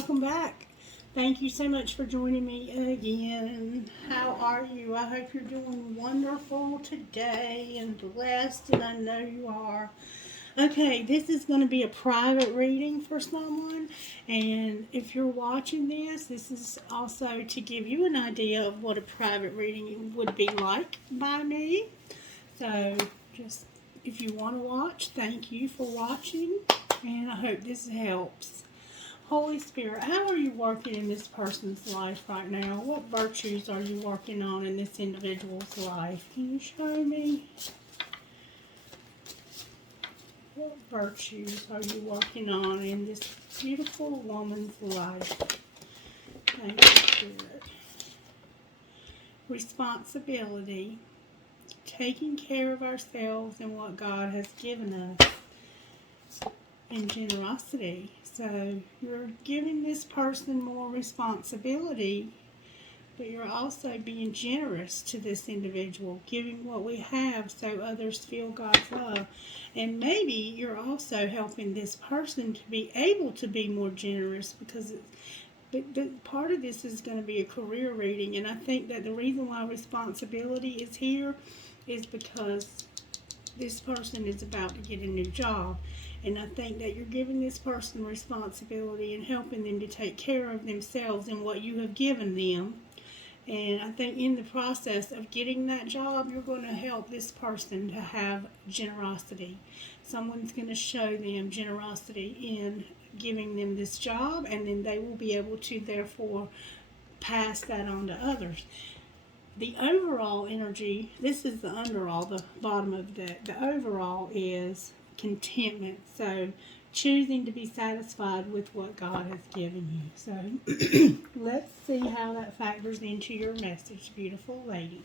welcome back. Thank you so much for joining me again. How are you? I hope you're doing wonderful today and blessed, and I know you are. Okay, this is going to be a private reading for someone, and if you're watching this is also to give you an idea of what a private reading would be like by me. So, just if you want to watch, thank you for watching, and I hope this helps. Holy Spirit, how are you working in this person's life right now? What virtues are you working on in this individual's life? Can you show me? What virtues are you working on in this beautiful woman's life? Thank you, Spirit. Responsibility. Taking care of ourselves and what God has given us. And generosity. So you're giving this person more responsibility, but you're also being generous to this individual, giving what we have so others feel God's love. And maybe you're also helping this person to be able to be more generous, because part of this is going to be a career reading, and I think that the reason why responsibility is here is because this person is about to get a new job. And I think that you're giving this person responsibility and helping them to take care of themselves and what you have given them. And I think in the process of getting that job, you're going to help this person to have generosity. Someone's going to show them generosity in giving them this job, and then they will be able to therefore pass that on to others. The overall energy, this is the underall, the bottom of the deck. The overall is contentment. So choosing to be satisfied with what God has given you. So let's see how that factors into your message, beautiful lady.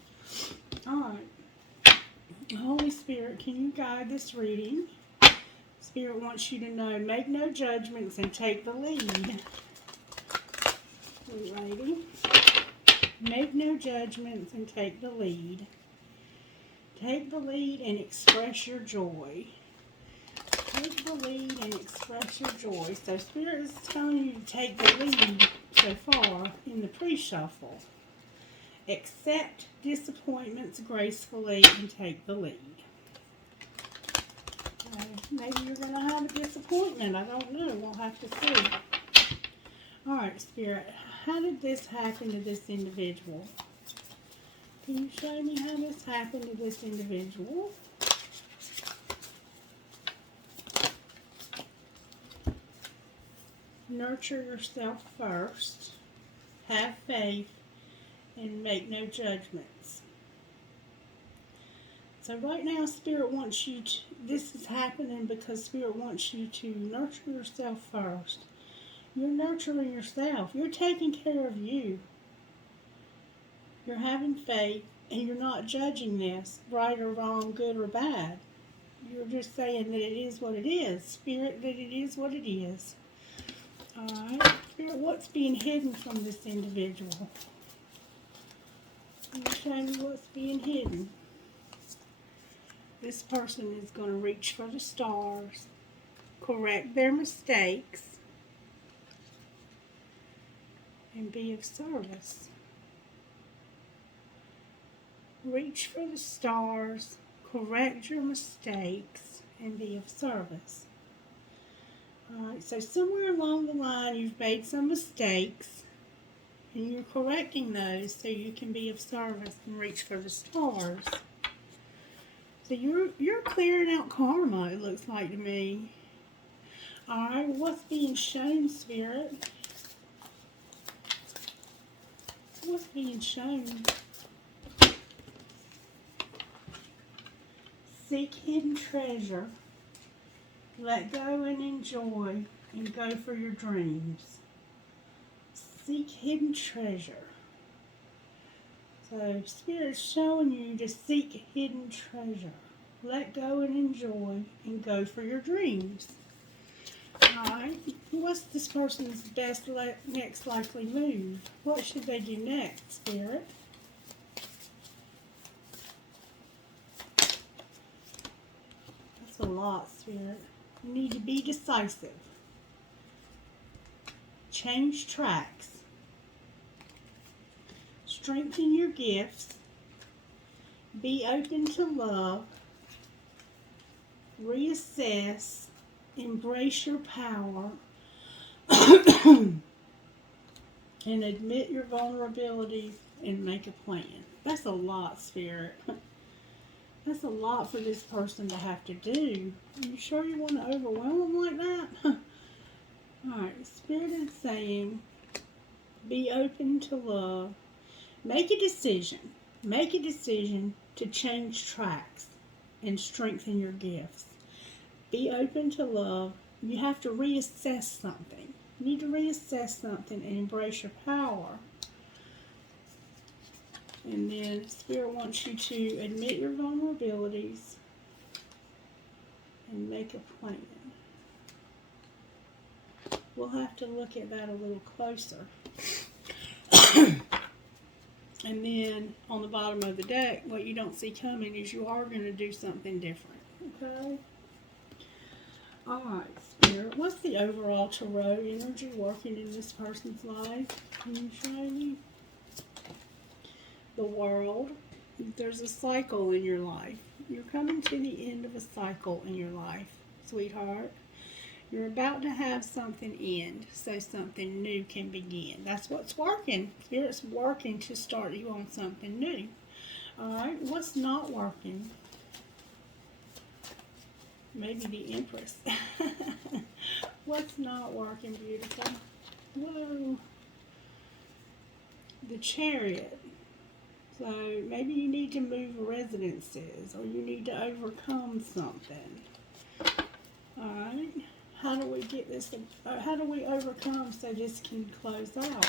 All right. Holy Spirit, can you guide this reading? Spirit wants you to know, make no judgments and take the lead. Sweet lady. Make no judgments and take the lead. Take the lead and express your joy. Take the lead and express your joy. So Spirit is telling you to take the lead so far in the pre-shuffle. Accept disappointments gracefully and take the lead. Maybe you're going to have a disappointment. I don't know. We'll have to see. Alright, Spirit. How did this happen to this individual? Can you show me how this happened to this individual? Nurture yourself first. Have faith. And make no judgments. So right now, Spirit wants you to, this is happening because Spirit wants you to nurture yourself first. You're nurturing yourself. You're taking care of you. You're having faith, and you're not judging this, right or wrong, good or bad. You're just saying that it is what it is. Spirit, that it is what it is. Alright. Spirit, what's being hidden from this individual? Can you show me what's being hidden? This person is going to reach for the stars, correct their mistakes, and be of service. Reach for the stars, correct your mistakes, and be of service. Alright, so somewhere along the line you've made some mistakes, and you're correcting those so you can be of service and reach for the stars. So you're clearing out karma, it looks like to me. Alright, what's being shown, Spirit? What's being shown? Seek hidden treasure. Let go and enjoy and go for your dreams. Seek hidden treasure. So Spirit's showing you to seek hidden treasure. Let go and enjoy and go for your dreams. Alright, what's this person's best next likely move? What should they do next, Spirit? That's a lot, Spirit. You need to be decisive. change tracks, strengthen your gifts, be open to love, reassess, embrace your power, and admit your vulnerabilities and make a plan. That's a lot, Spirit. That's a lot for this person to have to do. Are you sure you want to overwhelm them like that? Alright, Spirit is saying, be open to love. Make a decision. Make a decision to change tracks and strengthen your gifts. Be open to love. You have to reassess something. You need to reassess something and embrace your power. And then Spirit wants you to admit your vulnerabilities and make a plan. We'll have to look at that a little closer. And then on the bottom of the deck, what you don't see coming is you are going to do something different. Okay? Alright, Spirit. What's the overall tarot energy working in this person's life? Can you show me? The World. There's a cycle in your life. You're coming to the end of a cycle in your life, sweetheart. You're about to have something end, so something new can begin. That's what's working. Spirit's working to start you on something new. Alright, what's not working? Maybe the Empress. What's not working, beautiful? Whoa. The Chariot. So maybe you need to move residences, or you need to overcome something. Alright. How do we get this? How do we overcome so this can close out?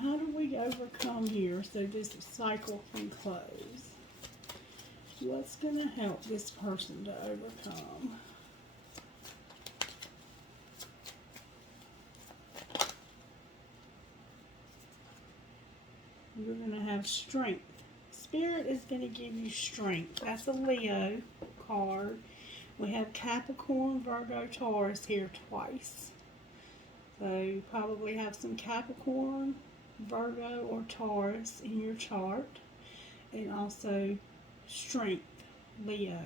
How do we overcome here so this cycle can close? What's going to help this person to overcome? You're going to have strength. Spirit is going to give you strength. That's a Leo card. We have Capricorn, Virgo, Taurus here twice. So you probably have some Capricorn, Virgo, or Taurus in your chart. And also strength, Leo.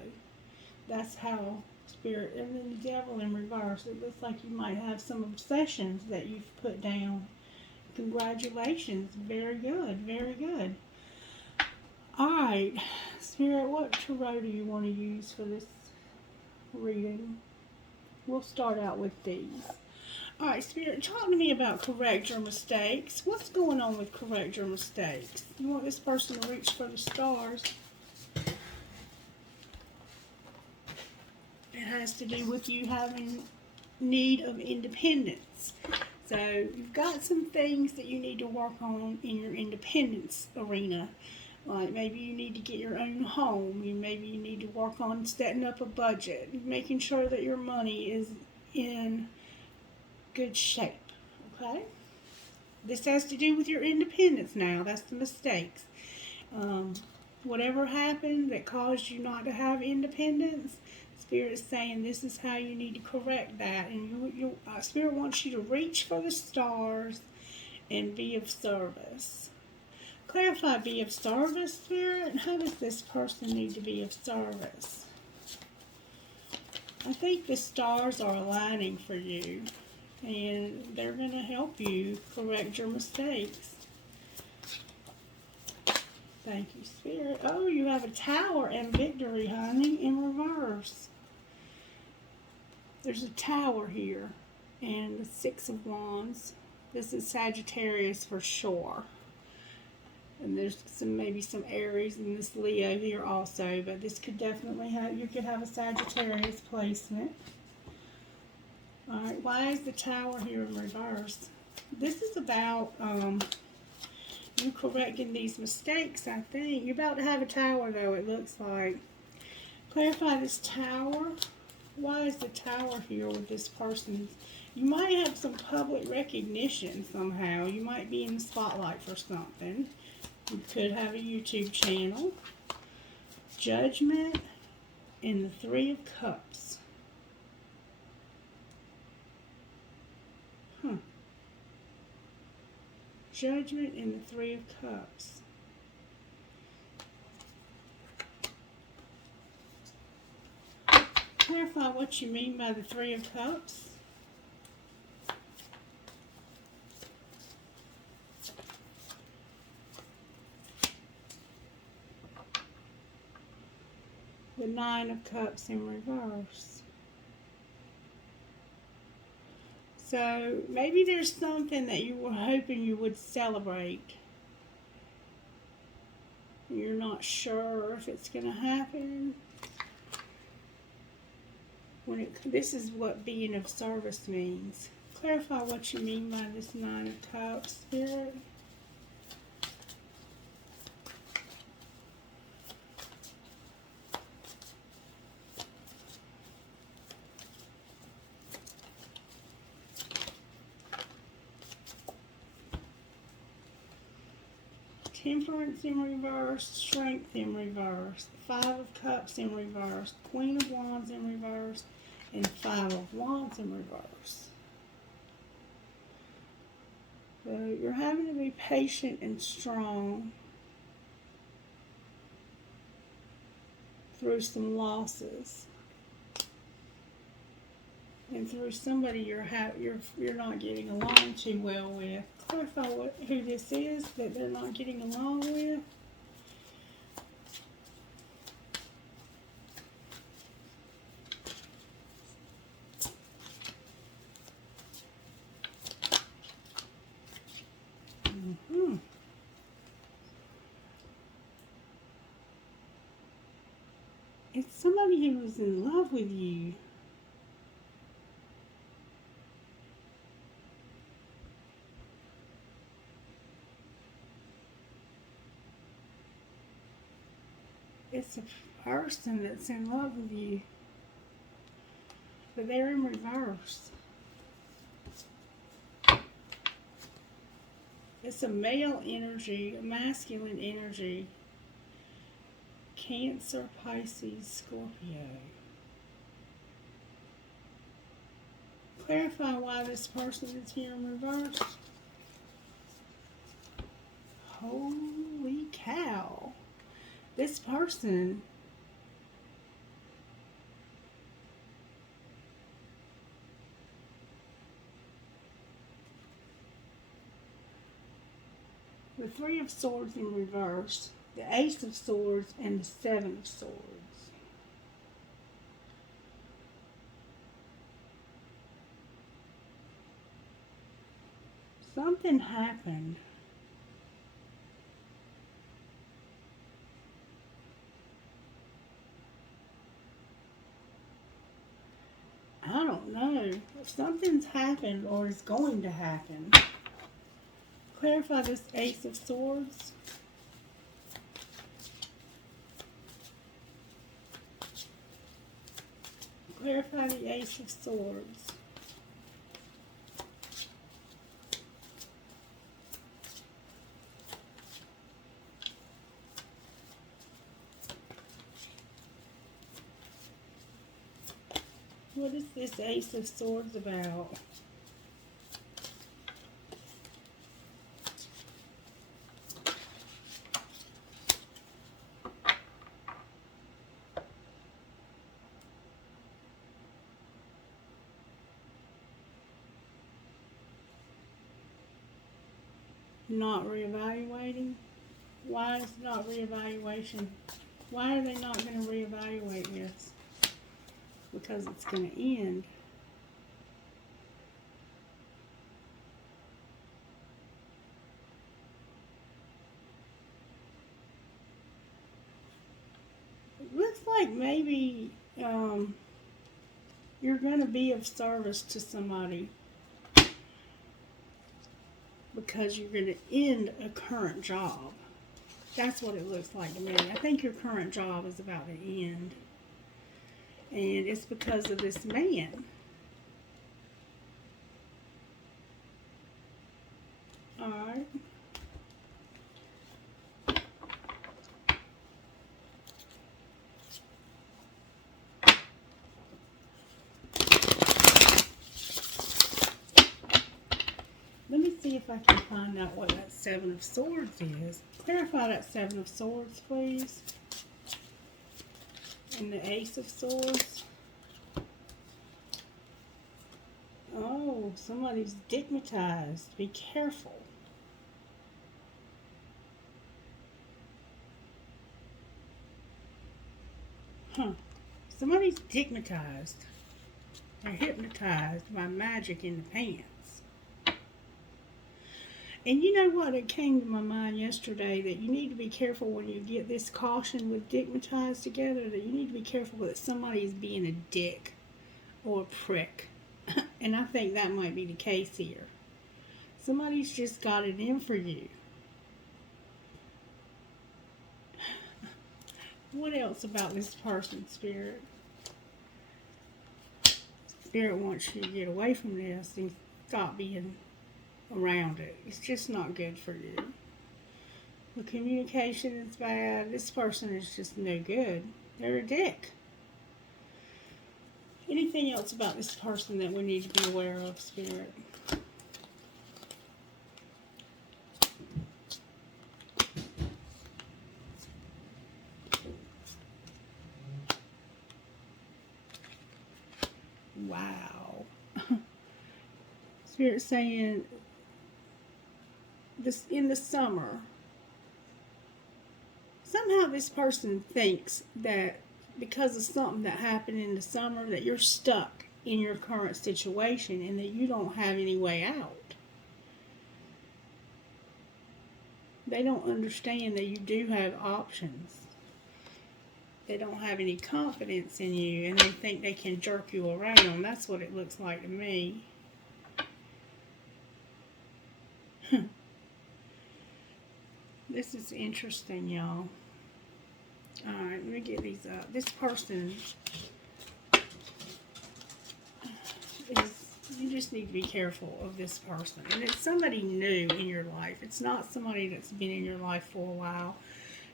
That's how Spirit, and then the Devil in reverse. It looks like you might have some obsessions that you've put down. Congratulations. Very good. Very good. Alright, Spirit, what tarot do you want to use for this reading? We'll start out with these. Alright, Spirit, talk to me about correct your mistakes. What's going on with correct your mistakes? You want this person to reach for the stars. It has to do with you having need of independence. So you've got some things that you need to work on in your independence arena. Like maybe you need to get your own home. Maybe you need to work on setting up a budget. Making sure that your money is in good shape. Okay? This has to do with your independence now. That's the mistakes. Whatever happened that caused you not to have independence, Spirit is saying this is how you need to correct that. And Spirit wants you to reach for the stars and be of service. Clarify, be of service, Spirit. How does this person need to be of service? I think the stars are aligning for you. And they're going to help you correct your mistakes. Thank you, Spirit. Oh, you have a Tower and Victory, honey, in reverse. There's a Tower here. And the Six of Wands. This is Sagittarius for sure. And there's maybe some Aries in this Leo here also. But this could definitely have, you could have a Sagittarius placement. Alright, why is the Tower here in reverse? This is about you correcting these mistakes, I think. You're about to have a Tower, though, it looks like. Clarify this Tower. Why is the Tower here with this person? You might have some public recognition somehow. You might be in the spotlight for something. You could have a YouTube channel. Judgment and the Three of Cups. Judgment and the Three of Cups. Clarify what you mean by the Three of Cups. The Nine of Cups in reverse. So maybe there's something that you were hoping you would celebrate. You're not sure if it's going to happen. This is what being of service means. Clarify what you mean by this Nine of Cups, Spirit. Temperance in reverse, Strength in reverse, Five of Cups in reverse, Queen of Wands in reverse, and Five of Wands in reverse. So you're having to be patient and strong through some losses. And through somebody you're not getting along too well with. Clarify who this is that they're not getting along with. It's somebody who was in love with you. It's a person that's in love with you, but they're in reverse. It's a male energy, a masculine energy. Cancer, Pisces, Scorpio. Clarify why this person is here in reverse. Holy cow. This person the Three of Swords in reverse, the Ace of Swords, and the Seven of Swords. Something happened. I don't know. Something's happened or is going to happen. Clarify this Ace of Swords. Clarify the Ace of Swords. What is this Ace of Swords about? Not reevaluating? Why is it not reevaluation? Why are they not going to reevaluate this? Because it's going to end. It looks like maybe you're going to be of service to somebody because you're going to end a current job. That's what it looks like to me. I think your current job is about to end. And it's because of this man. Alright. Let me see if I can find out what that Seven of Swords is. Clarify that Seven of Swords, please. And the Ace of Swords. Oh, somebody's stigmatized. Be careful. Huh. Somebody's stigmatized. They're hypnotized by magic in the pants. And you know what? It came to my mind yesterday that you need to be careful when you get this caution with stigmatized together, that you need to be careful that somebody is being a dick or a prick. And I think that might be the case here. Somebody's just got it in for you. What else about this person, Spirit? Spirit wants you to get away from this and stop being around it. It's just not good for you. The communication is bad. This person is just no good. They're a dick. Anything else about this person that we need to be aware of, Spirit? Wow. Spirit saying this in the summer. Somehow this person thinks that because of something that happened in the summer that you're stuck in your current situation and that you don't have any way out. They don't understand that you do have options. They don't have any confidence in you and they think they can jerk you around. That's what it looks like to me. This is interesting, y'all. Alright, let me get these up. This person is, you just need to be careful of this person. And it's somebody new in your life. It's not somebody that's been in your life for a while.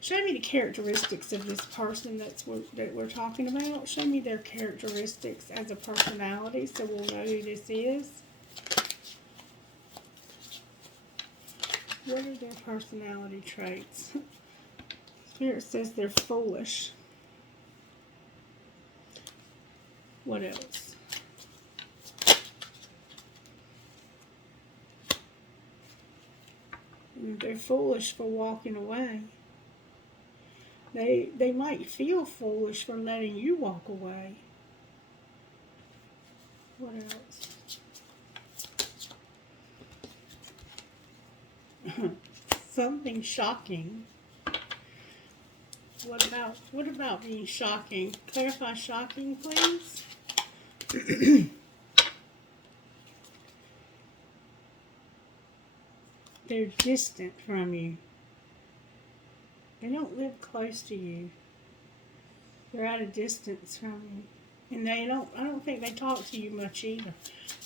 Show me the characteristics of this person that we're talking about. Show me their characteristics as a personality so we'll know who this is. What are their personality traits? Spirit says they're foolish. What else? They're foolish for walking away. They might feel foolish for letting you walk away. What else? Something shocking. What about being shocking? Clarify shocking, please. They're distant from you. They don't live close to you. They're at a distance from you. And I don't think they talk to you much either.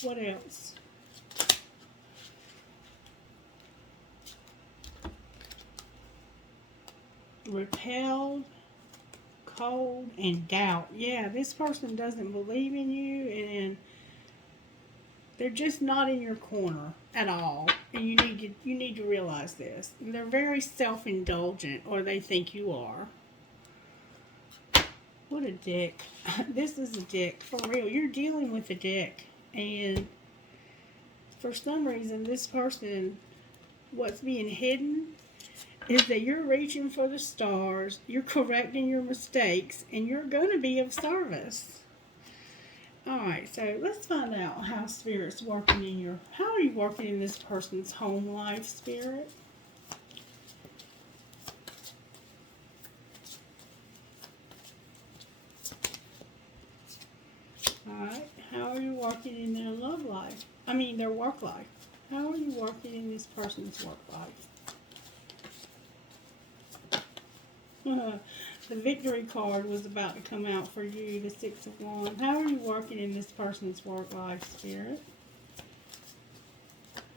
What else? Repelled, cold, and doubt. Yeah, this person doesn't believe in you and they're just not in your corner at all. And you need to realize this. And they're very self-indulgent, or they think you are. What a dick. This is a dick. For real. You're dealing with a dick. And for some reason, this person, what's being hidden is that you're reaching for the stars, you're correcting your mistakes, and you're going to be of service. Alright, so let's find out how Spirit's working in your... How are you working in this person's home life, Spirit? Alright, how are you working in their love life? I mean, their work life. How are you working in this person's work life? The victory card was about to come out for you, the Six of Wands. How are you working in this person's work life, Spirit?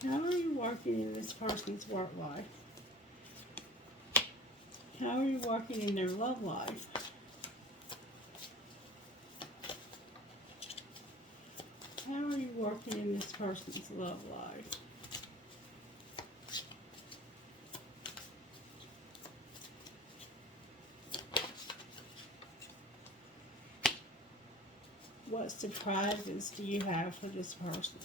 How are you working in this person's work life? How are you working in their love life? How are you working in this person's love life? what surprises do you have for this person?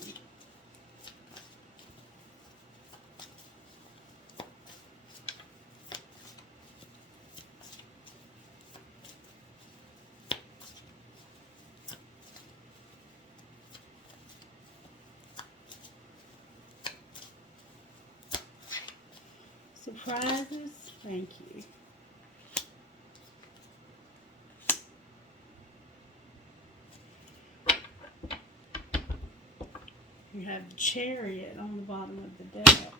Surprises? Thank you. You have the Chariot on the bottom of the deck.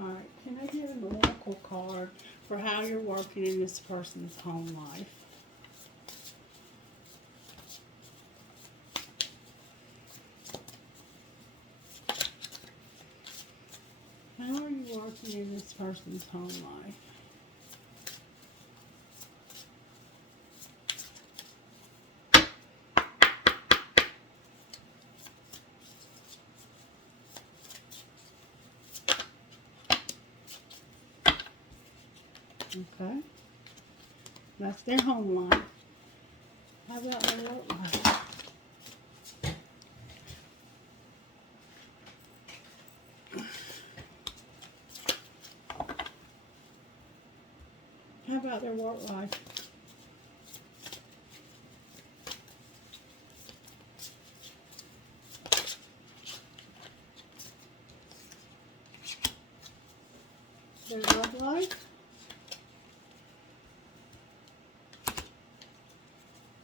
Alright, can I get an oracle card for how you're working in this person's home life? How are you working in this person's home life? Okay. That's their home life. How about their work life? How about their work life? Their love life?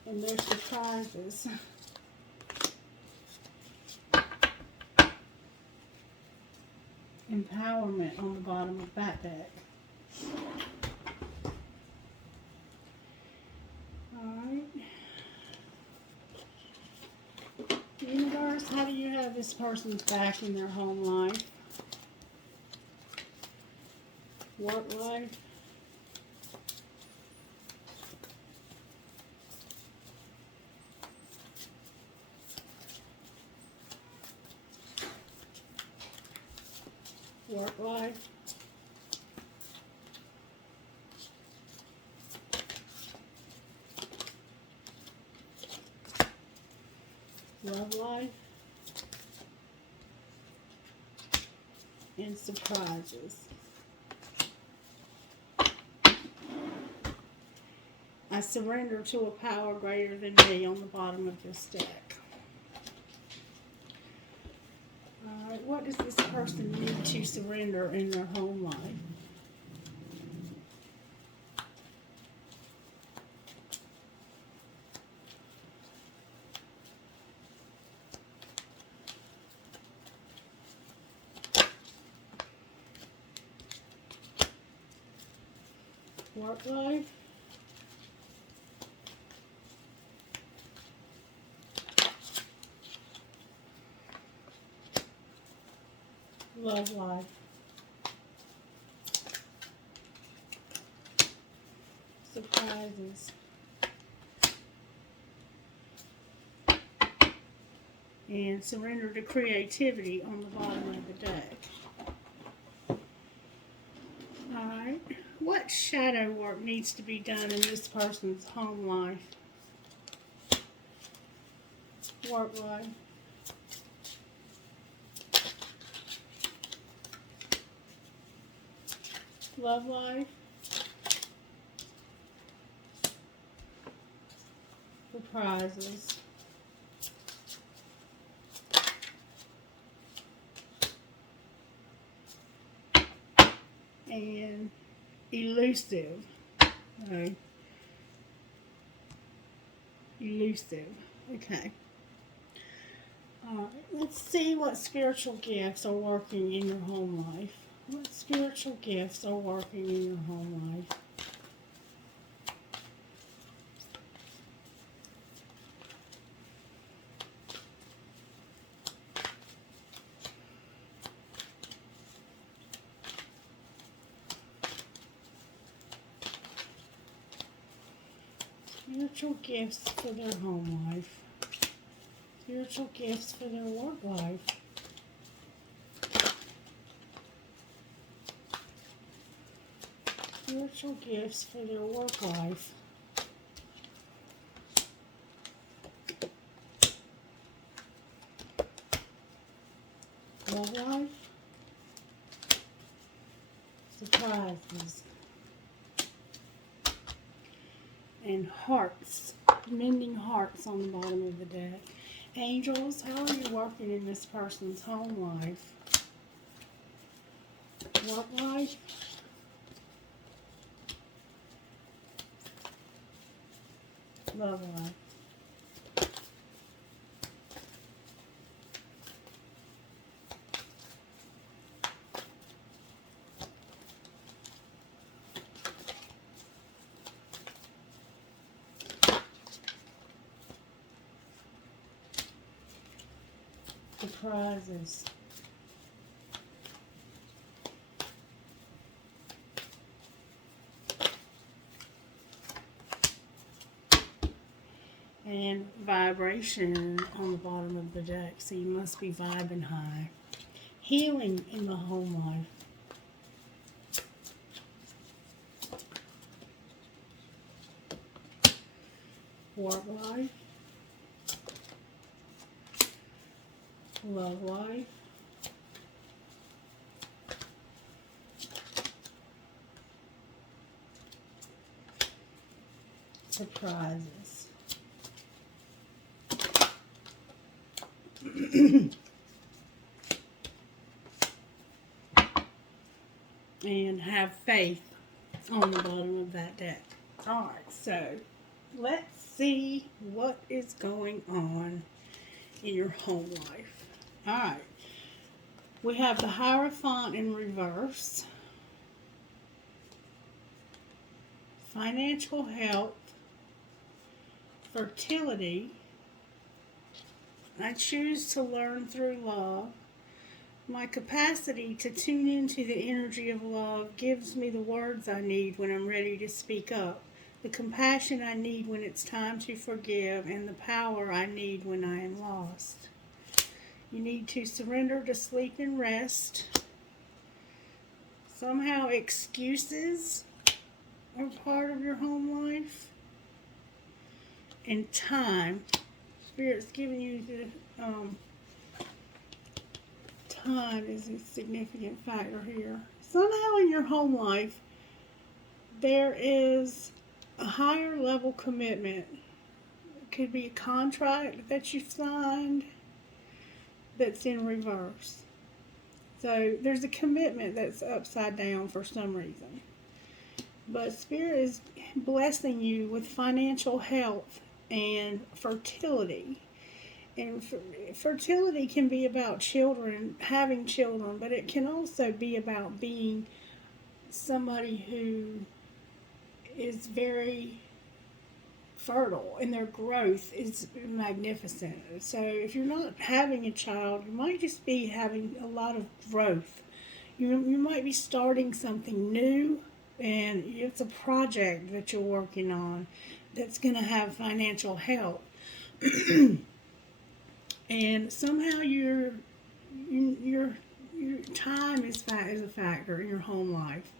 And their surprises. Empowerment on the bottom of that deck. Alright. Universe, how do you have this person's back in their home life? Work life? Work life? Love life? And surprises. I surrender to a power greater than me on the bottom of this deck. Alright, what does this person need to surrender in their home life? Work life? Love life? Surprises? And surrender to creativity on the bottom of the deck. Alright. What shadow work needs to be done in this person's home life? Work life? Love life? Surprises? And elusive. Okay. Elusive. Okay. Alright, let's see what spiritual gifts are working in your home life. What spiritual gifts are working in your home life? Spiritual gifts for their home life. Spiritual gifts for their work life. Spiritual gifts for their work life. Love life. Surprises. And hearts. Mending hearts on the bottom of the deck. Angels, how are you working in this person's home life? Work life. Love life. Surprises. And vibration on the bottom of the deck, so you must be vibing high. Healing in the home life. Work life. Love life. Surprises. And have faith on the bottom of that deck. Alright, so let's see what is going on in your home life. Alright, we have the Hierophant in reverse, financial health, fertility. I choose to learn through love. My capacity to tune into the energy of love gives me the words I need when I'm ready to speak up, the compassion I need when it's time to forgive, and the power I need when I am lost. You need to surrender to sleep and rest. Somehow excuses are part of your home life. And time. Spirit's giving you the time is a significant factor here. Somehow in your home life, there is a higher level commitment. It could be a contract that you've signed that's in reverse. So there's a commitment that's upside down for some reason. But Spirit is blessing you with financial health and fertility. And fertility can be about children, having children, but it can also be about being somebody who is very fertile and their growth is magnificent. So if you're not having a child, you might just be having a lot of growth. You might be starting something new, and it's a project that you're working on that's going to have financial help. And somehow your time is a factor in your home life.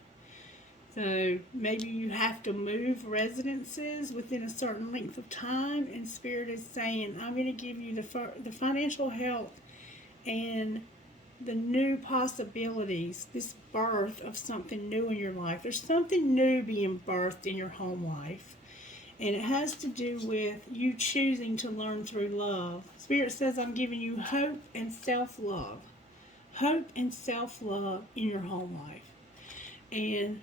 So maybe you have to move residences within a certain length of time, and Spirit is saying, I'm going to give you the financial help and the new possibilities, this birth of something new in your life. There's something new being birthed in your home life. And it has to do with you choosing to learn through love. Spirit says, I'm giving you hope and self-love. Hope and self-love in your home life. And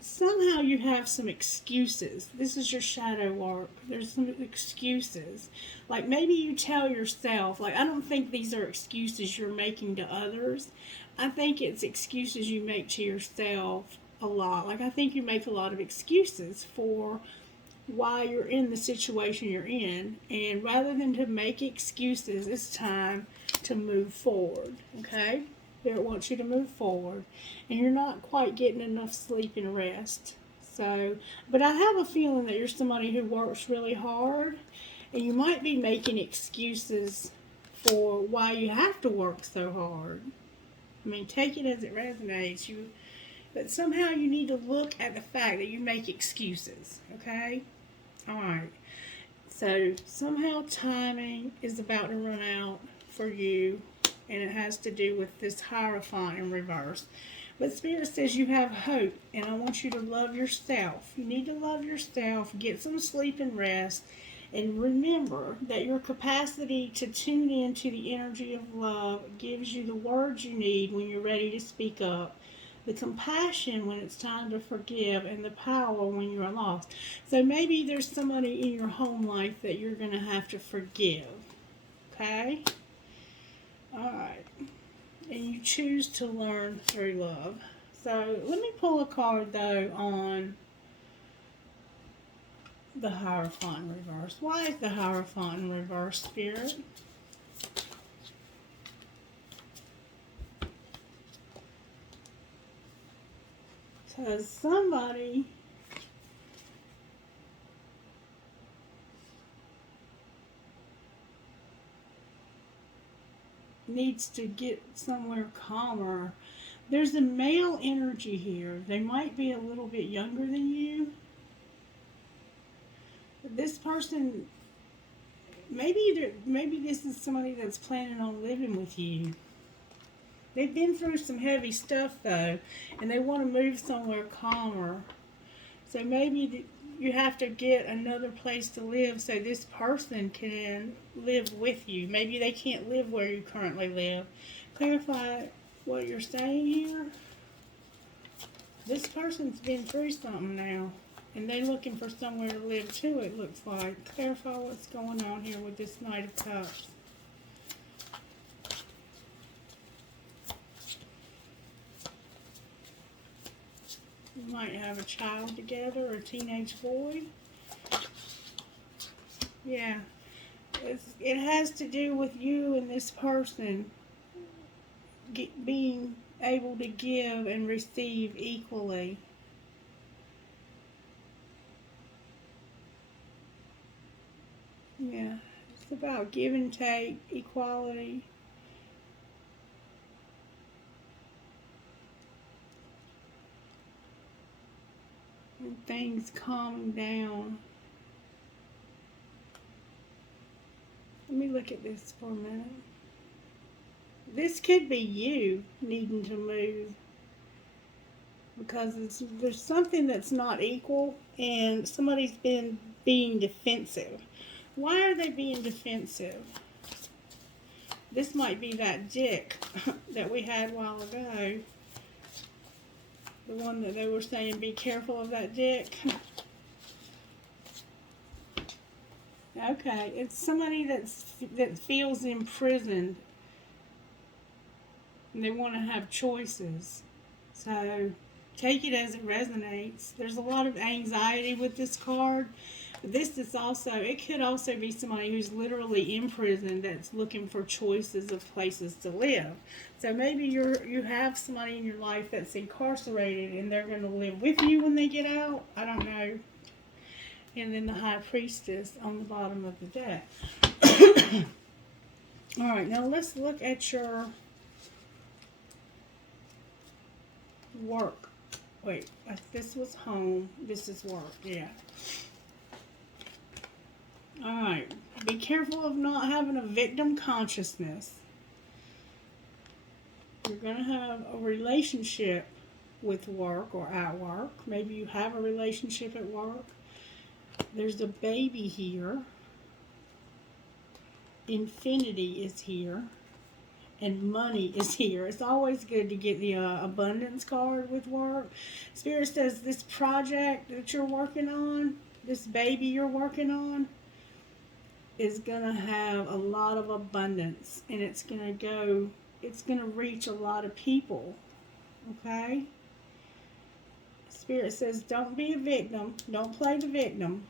somehow you have some excuses. This is your shadow work. There's some excuses. Like maybe you tell yourself, like, I don't think these are excuses you're making to others. I think it's excuses you make to yourself a lot. Like I think you make a lot of excuses for why you're in the situation you're in, and rather than to make excuses, it's time to move forward. Okay, Spirit wants you to move forward, and you're not quite getting enough sleep and rest. So, but I have a feeling that you're somebody who works really hard, and you might be making excuses for why you have to work so hard. I mean, take it as it resonates. But somehow you need to look at the fact that you make excuses. Okay. Alright, so somehow timing is about to run out for you. and it has to do with this Hierophant in reverse. But Spirit says you have hope, and I want you to love yourself. You need to love yourself, get some sleep and rest, and remember that your capacity to tune into the energy of love gives you the words you need when you're ready to speak up, the compassion when it's time to forgive, and the power when you're lost. So maybe there's somebody in your home life that you're going to have to forgive. Okay? Alright. And you choose to learn through love. So let me pull a card, though, on the Hierophant in reverse. Why is the Hierophant in reverse, Spirit? Because somebody needs to get somewhere calmer. There's a male energy here. They might be a little bit younger than you. This person, maybe this is somebody that's planning on living with you. They've been through some heavy stuff, though, and they want to move somewhere calmer. So maybe you have to get another place to live so this person can live with you. Maybe they can't live where you currently live. Clarify what you're saying here. This person's been through something now, and they're looking for somewhere to live too, it looks like. Clarify what's going on here with this Knight of Cups. You might have a child together, or a teenage boy. Yeah. It has to do with you and this person being able to give and receive equally. Yeah. It's about give and take, equality. And things calming down. Let me look at this for a minute. This could be you needing to move because there's something that's not equal, and somebody's been being defensive. Why are they being defensive? This might be that dick that we had a while ago. The one that they were saying, be careful of that dick. Okay, it's somebody that feels imprisoned, and they want to have choices. So take it as it resonates. There's a lot of anxiety with this card. But this is also, it could also be somebody who's literally in prison that's looking for choices of places to live. So maybe you have somebody in your life that's incarcerated and they're going to live with you when they get out. I don't know. And then the High Priestess on the bottom of the deck. Alright, now let's look at your work. Wait, this was home. This is work, yeah. Alright, be careful of not having a victim consciousness. You're going to have a relationship with work or at work. Maybe you have a relationship at work. There's a baby here. Infinity is here. And money is here. It's always good to get the abundance card with work. Spirit says this project that you're working on, this baby you're working on, is going to have a lot of abundance. And it's going to reach a lot of people. Okay? Spirit says don't be a victim. Don't play the victim.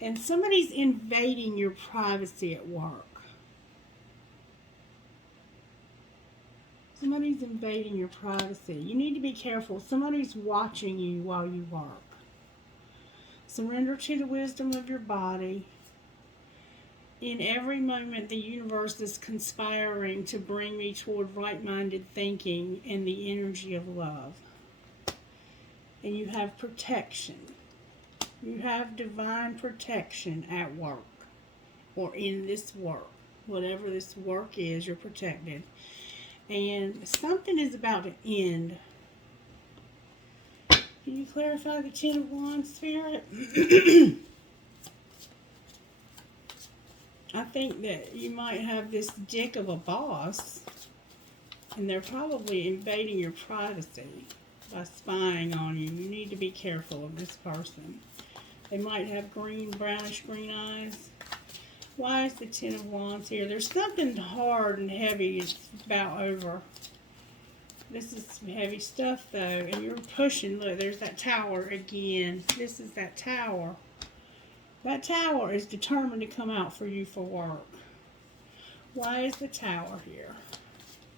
And somebody's invading your privacy at work. Somebody's invading your privacy. You need to be careful. Somebody's watching you while you work. Surrender to the wisdom of your body. In every moment, the universe is conspiring to bring me toward right-minded thinking and the energy of love. And you have protection. You have divine protection at work or in this work. Whatever this work is, you're protected. And something is about to end. Can you clarify the Ten of Wands, Spirit? I think that you might have this dick of a boss, and they're probably invading your privacy by spying on you. You need to be careful of this person. They might have green, brownish green eyes. Why is the Ten of Wands here? There's something hard and heavy it's about over. This is some heavy stuff, though, and you're pushing. Look, there's that tower again. This is that tower. That tower is determined to come out for you for work. Why is the tower here?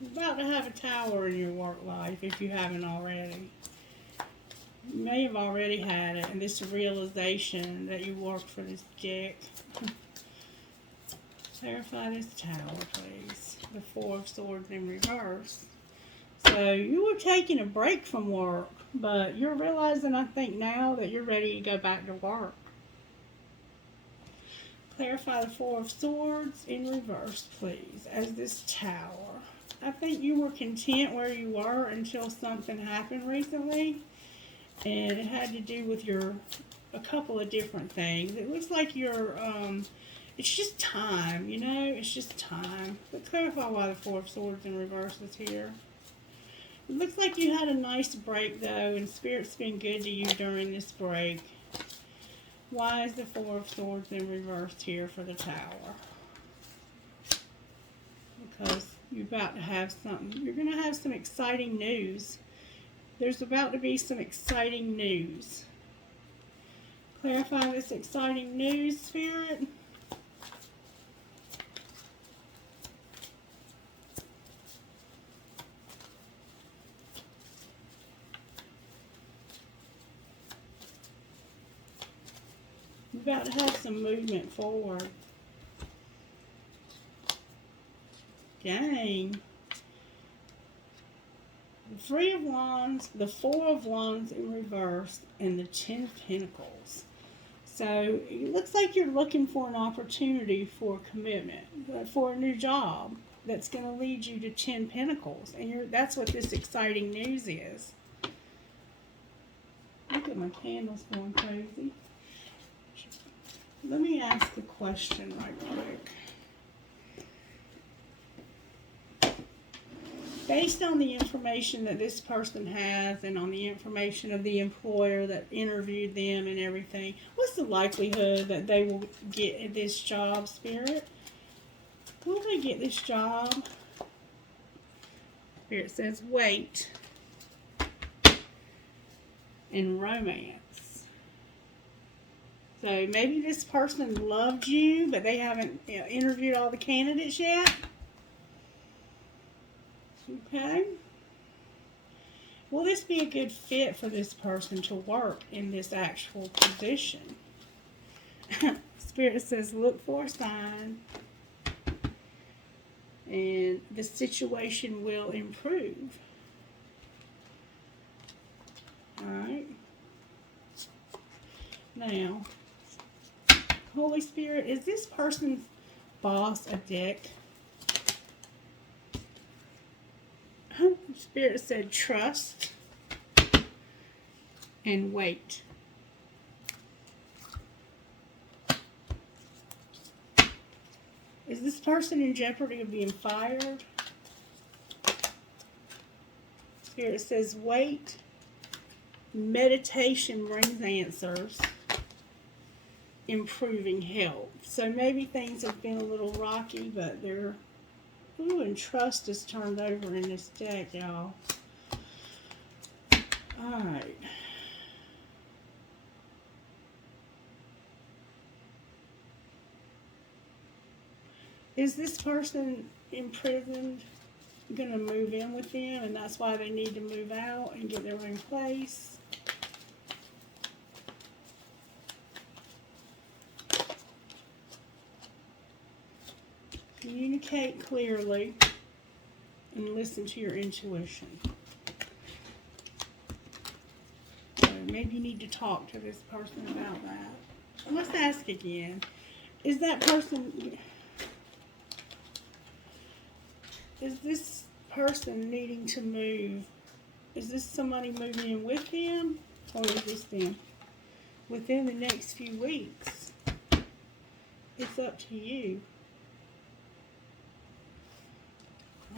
You're about to have a tower in your work life if you haven't already. You may have already had it, and this realization that you work for this dick. Clarify this tower, please. The Four of Swords in reverse. So you were taking a break from work, but you're realizing, I think, now that you're ready to go back to work. Clarify the Four of Swords in reverse, please, as this tower. I think you were content where you were until something happened recently, and it had to do with a couple of different things. It looks like it's just time, you know, it's just time. But clarify why the Four of Swords in reverse is here. It looks like you had a nice break, though, and Spirit's been good to you during this break. Why is the Four of Swords in reverse here for the tower? Because you're about to have something. You're going to have some exciting news. There's about to be some exciting news. Clarify this exciting news, Spirit. You're about to have some movement forward. Dang. The Three of Wands, the Four of Wands in reverse, and the Ten of Pentacles. So it looks like you're looking for an opportunity for commitment, for a new job that's going to lead you to 10 Pentacles. And that's what this exciting news is. Look at my candles going crazy. Let me ask a question right quick. Based on the information that this person has and on the information of the employer that interviewed them and everything, what's the likelihood that they will get this job, Spirit? Will they get this job? Spirit says wait and romance. So maybe this person loved you, but they haven't interviewed all the candidates yet. Okay. Will this be a good fit for this person to work in this actual position? Spirit says look for a sign and the situation will improve. Alright. Now, Holy Spirit, is this person's boss a dick? Spirit said trust and wait. Is this person in jeopardy of being fired? Spirit says wait. Meditation brings answers. Improving health. So maybe things have been a little rocky, but they're... Ooh, and trust is turned over in this deck, y'all. Alright. Is this person imprisoned going to move in with them, and that's why they need to move out and get their own place? Communicate clearly and listen to your intuition. So maybe you need to talk to this person about that. Let's ask again. Is that person... is this person needing to move? Is this somebody moving in with them, or is this them? Within the next few weeks. It's up to you.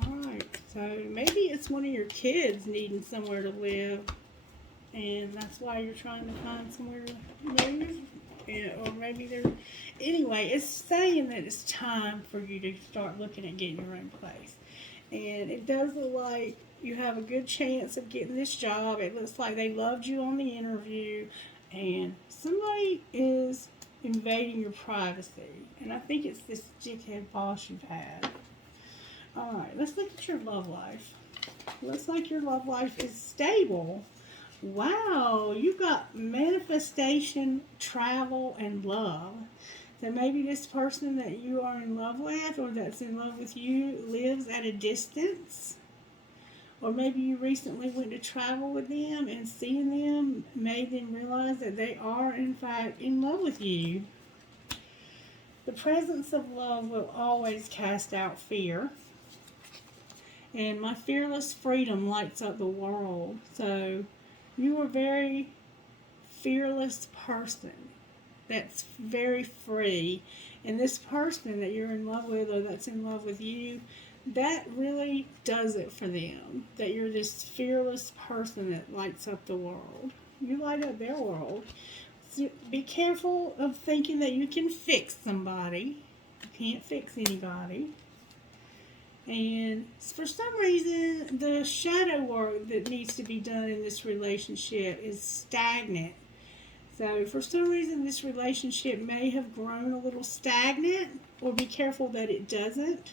Alright, so maybe it's one of your kids needing somewhere to live, and that's why you're trying to find somewhere to move. Or maybe they're... Anyway, it's saying that it's time for you to start looking at getting your own place. And it does look like you have a good chance of getting this job. It looks like they loved you on the interview, and somebody is invading your privacy. And I think it's this dickhead boss you've had. Alright, let's look at your love life. Looks like your love life is stable. Wow, you got manifestation, travel, and love. So maybe this person that you are in love with, or that's in love with you, lives at a distance. Or maybe you recently went to travel with them, and seeing them made them realize that they are, in fact, in love with you. The presence of love will always cast out fear. And my fearless freedom lights up the world. So you are a very fearless person that's very free. And this person that you're in love with, or that's in love with you, that really does it for them. That you're this fearless person that lights up the world. You light up their world. So be careful of thinking that you can fix somebody. You can't fix anybody. And for some reason, the shadow work that needs to be done in this relationship is stagnant. So for some reason, this relationship may have grown a little stagnant, or be careful that it doesn't.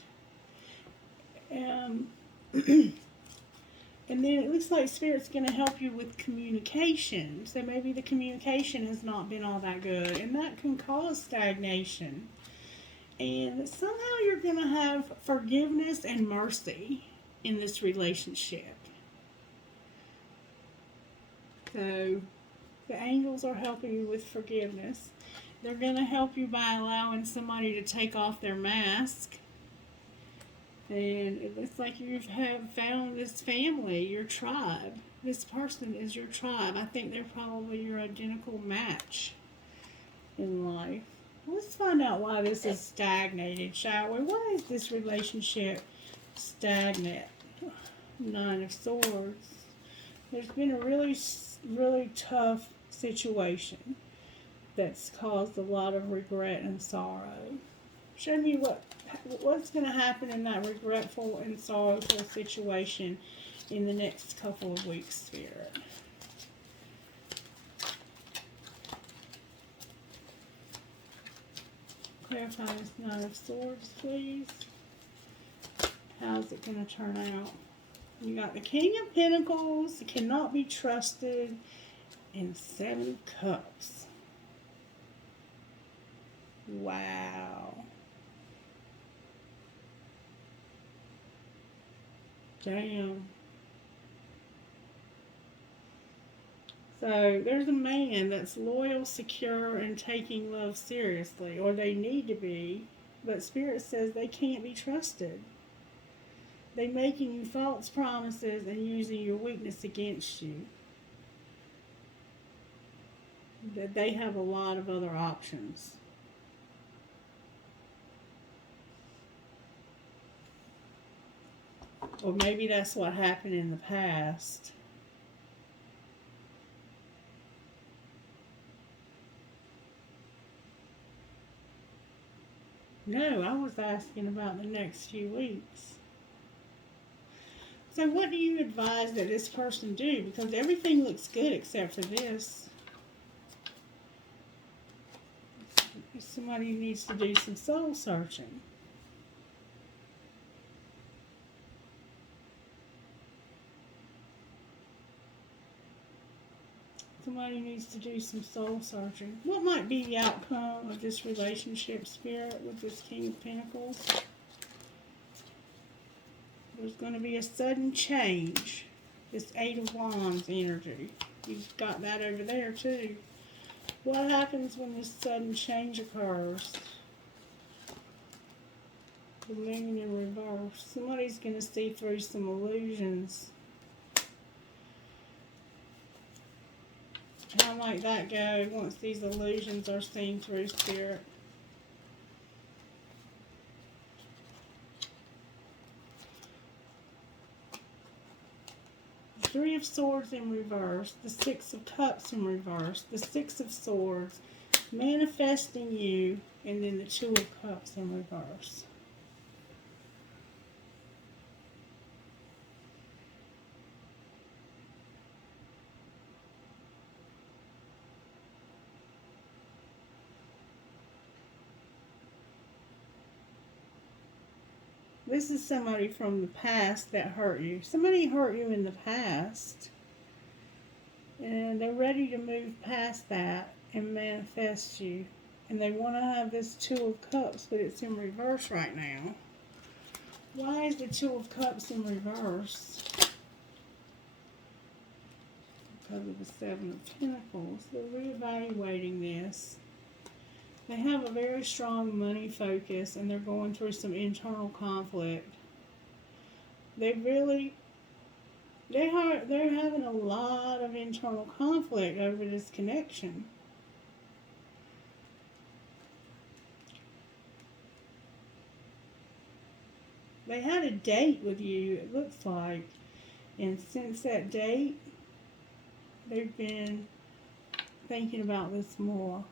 And then it looks like Spirit's going to help you with communication. So maybe the communication has not been all that good, and that can cause stagnation. And somehow you're going to have forgiveness and mercy in this relationship. So the angels are helping you with forgiveness. They're going to help you by allowing somebody to take off their mask. And it looks like you have found this family, your tribe. This person is your tribe. I think they're probably your identical match in life. Let's find out why this is stagnated, shall we? Why is this relationship stagnant? Nine of Swords. There's been a really, really tough situation that's caused a lot of regret and sorrow. Show me what's going to happen in that regretful and sorrowful situation in the next couple of weeks, Spirit. Clarify this Nine of Swords, please. How's it going to turn out? You got the King of Pentacles, cannot be trusted, and Seven of Cups. Wow. Damn. So there's a man that's loyal, secure, and taking love seriously, or they need to be, but Spirit says they can't be trusted. They're making you false promises and using your weakness against you. That they have a lot of other options. Or maybe that's what happened in the past. No, I was asking about the next few weeks. So what do you advise that this person do? Because everything looks good except for this. Somebody needs to do some soul searching. Somebody needs to do some soul searching. What might be the outcome of this relationship, Spirit, with this King of Pentacles? There's going to be a sudden change. This Eight of Wands energy. You've got that over there, too. What happens when this sudden change occurs? The moon in reverse. Somebody's going to see through some illusions. How might that go once these illusions are seen through, Spirit? The Three of Swords in reverse. The Six of Cups in reverse. The Six of Swords. Manifesting you. And then the Two of Cups in reverse. This is somebody from the past that hurt you. Somebody hurt you in the past. And they're ready to move past that and manifest you. And they want to have this Two of Cups, but it's in reverse right now. Why is the Two of Cups in reverse? Because of the Seven of Pentacles. They're reevaluating this. They have a very strong money focus, and they're going through some internal conflict. They're having a lot of internal conflict over this connection. They had a date with you, it looks like, and since that date, they've been thinking about this more.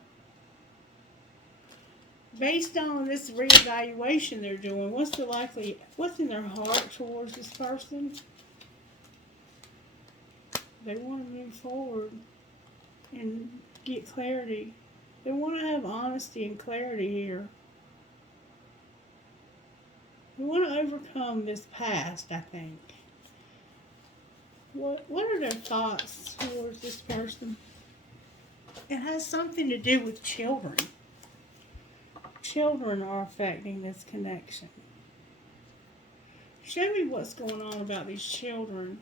Based on this reevaluation they're doing, what's in their heart towards this person? They want to move forward and get clarity. They want to have honesty and clarity here. They want to overcome this past, I think. What are their thoughts towards this person? It has something to do with children. Children are affecting this connection. Show me what's going on about these children.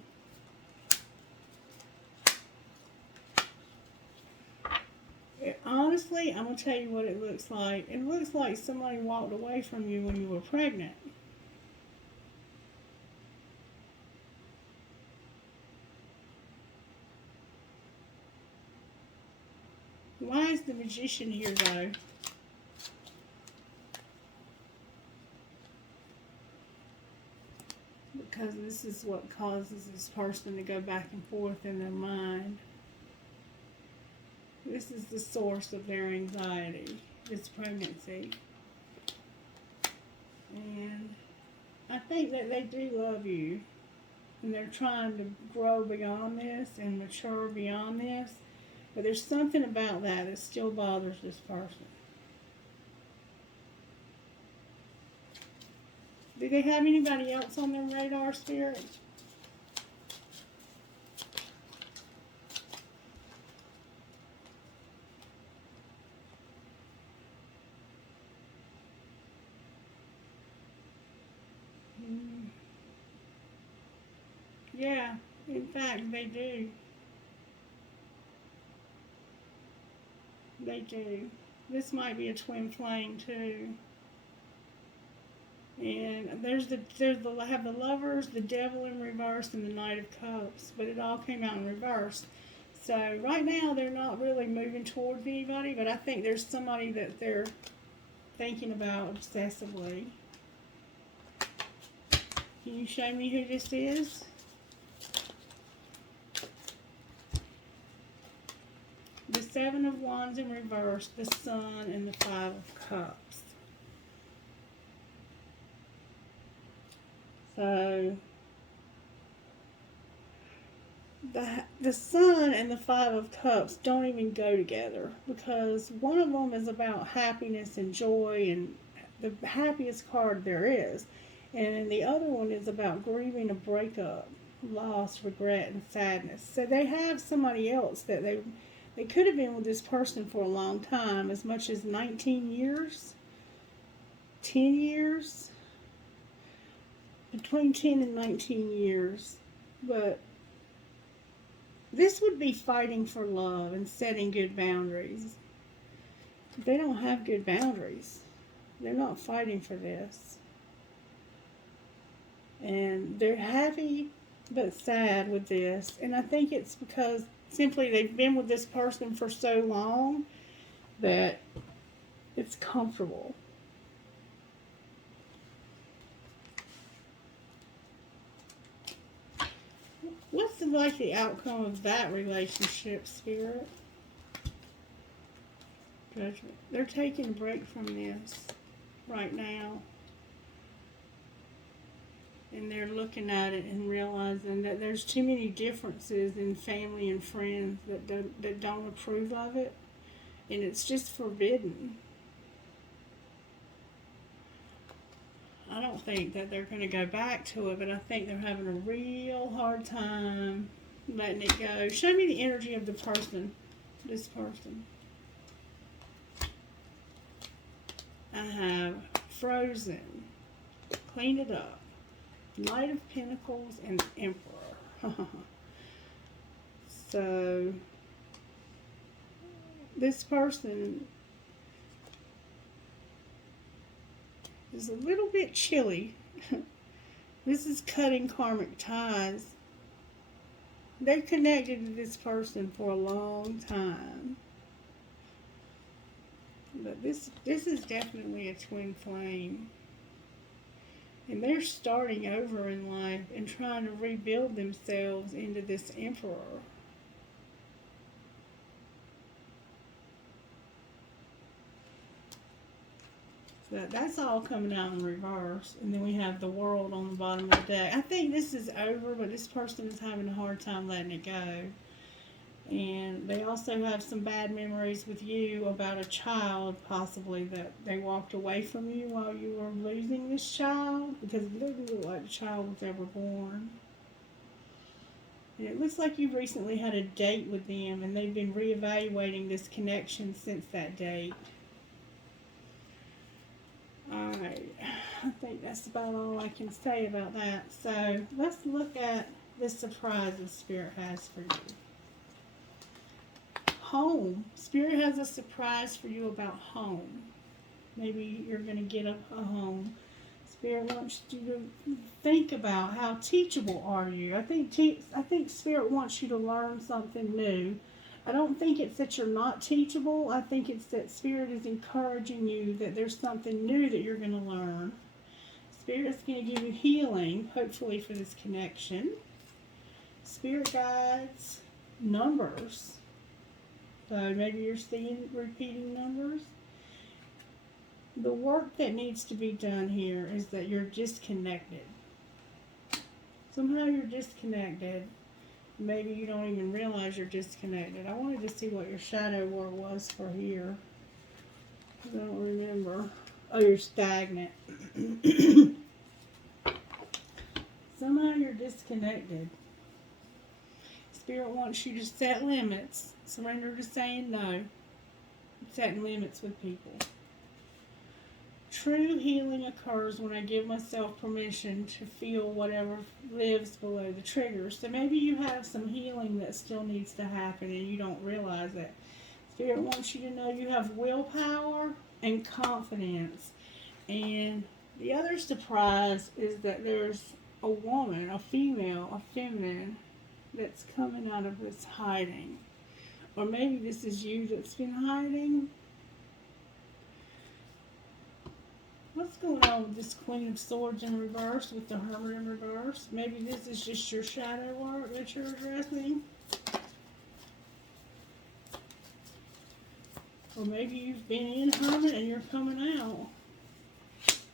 Honestly, I'm going to tell you what it looks like. It looks like somebody walked away from you when you were pregnant. Why is the Magician here, though? Because this is what causes this person to go back and forth in their mind. This is the source of their anxiety, this pregnancy. And I think that they do love you. And they're trying to grow beyond this and mature beyond this. But there's something about that still bothers this person. Do they have anybody else on their radar, Spirit? Yeah, in fact, they do. They do. This might be a twin flame, too. And I have the Lovers, the Devil in reverse, and the Knight of Cups. But it all came out in reverse. So right now they're not really moving towards anybody, but I think there's somebody that they're thinking about obsessively. Can you show me who this is? The Seven of Wands in reverse, the Sun, and the Five of Cups. So, the Sun and the Five of Cups don't even go together, because one of them is about happiness and joy and the happiest card there is. And the other one is about grieving a breakup, loss, regret, and sadness. So they have somebody else that they could have been with this person for a long time, as much as 19 years, 10 years. Between 10 and 19 years. But this would be fighting for love and setting good boundaries. They don't have good boundaries. They're not fighting for this. And they're happy but sad with this. And I think it's because simply they've been with this person for so long that it's comfortable. What's the likely outcome of that relationship, Spirit? Judgment. They're taking a break from this right now. And they're looking at it and realizing that there's too many differences in family and friends that don't approve of it. And it's just forbidden. I don't think that they're going to go back to it, but I think they're having a real hard time letting it go. Show me the energy of the person, this person. I have Frozen, Clean It Up, Knight of Pentacles, and Emperor. So, this person is a little bit chilly. This is cutting karmic ties. They're connected to this person for a long time. But this is definitely a twin flame. And they're starting over in life and trying to rebuild themselves into this Emperor. That's all coming out in reverse. And then we have the World on the bottom of the deck. I think this is over, but this person is having a hard time letting it go. And they also have some bad memories with you about a child, possibly, that they walked away from you while you were losing this child. Because it doesn't look like the child was ever born. And it looks like you've recently had a date with them, and they've been reevaluating this connection since that date. Alright, I think that's about all I can say about that. So, let's look at the surprises Spirit has for you. Home. Spirit has a surprise for you about home. Maybe you're going to get a home. Spirit wants you to think about how teachable are you. I think Spirit wants you to learn something new. I don't think it's that you're not teachable. I think it's that Spirit is encouraging you that there's something new that you're going to learn. Spirit's going to give you healing, hopefully, for this connection. Spirit guides, numbers. So maybe you're seeing repeating numbers. The work that needs to be done here is that you're disconnected. Somehow you're disconnected. Maybe you don't even realize you're disconnected. I wanted to see what your shadow word was for here. I don't remember. Oh, you're stagnant. Somehow you're disconnected. Spirit wants you to set limits. Surrender to saying no. Setting limits with people. True healing occurs when I give myself permission to feel whatever lives below the trigger. So maybe you have some healing that still needs to happen and you don't realize it. Spirit wants you to know you have willpower and confidence. And the other surprise is that there's a woman, a female, a feminine that's coming out of this hiding. Or maybe this is you that's been hiding. What's going on with this Queen of Swords in reverse with the Hermit in reverse? Maybe this is just your shadow work that you're addressing. Or maybe you've been in Hermit and you're coming out.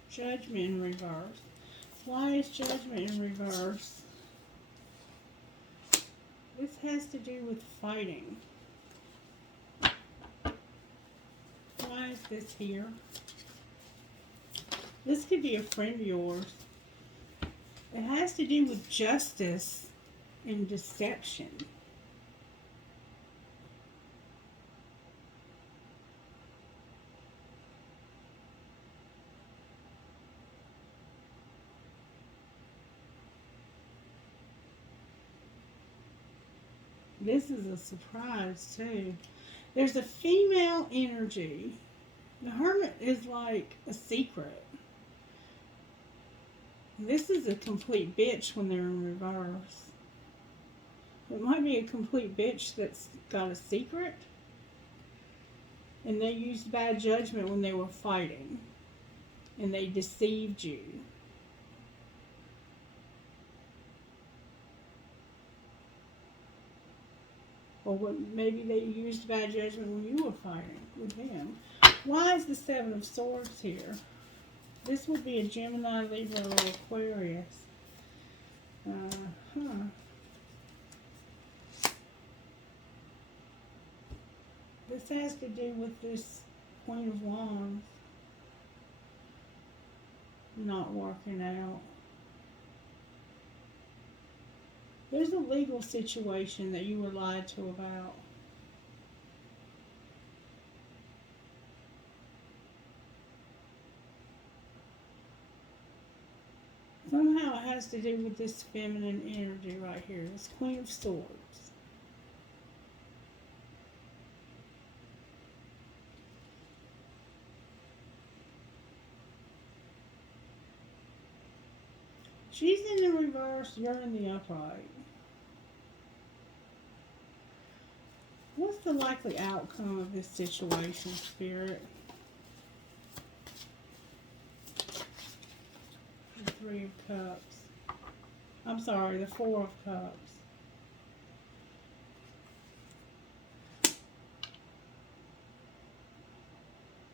Judgment in reverse. Why is Judgment in reverse? This has to do with fighting. Why is this here? This could be a friend of yours. It has to do with justice and deception. This is a surprise too. There's a female energy. The Hermit is like a secret. This is a complete bitch when they're in reverse. It might be a complete bitch that's got a secret. And they used bad judgment when they were fighting. And they deceived you. Or maybe they used bad judgment when you were fighting with them. Why is the Seven of Swords here? This would be a Gemini, Libra, or Aquarius. This has to do with this Queen of Wands not working out. There's a legal situation that you were lied to about. Somehow it has to do with this feminine energy right here, this Queen of Swords. She's in the reverse, you're in the upright. What's the likely outcome of this situation, Spirit? The Three of Cups. I'm sorry, the Four of Cups.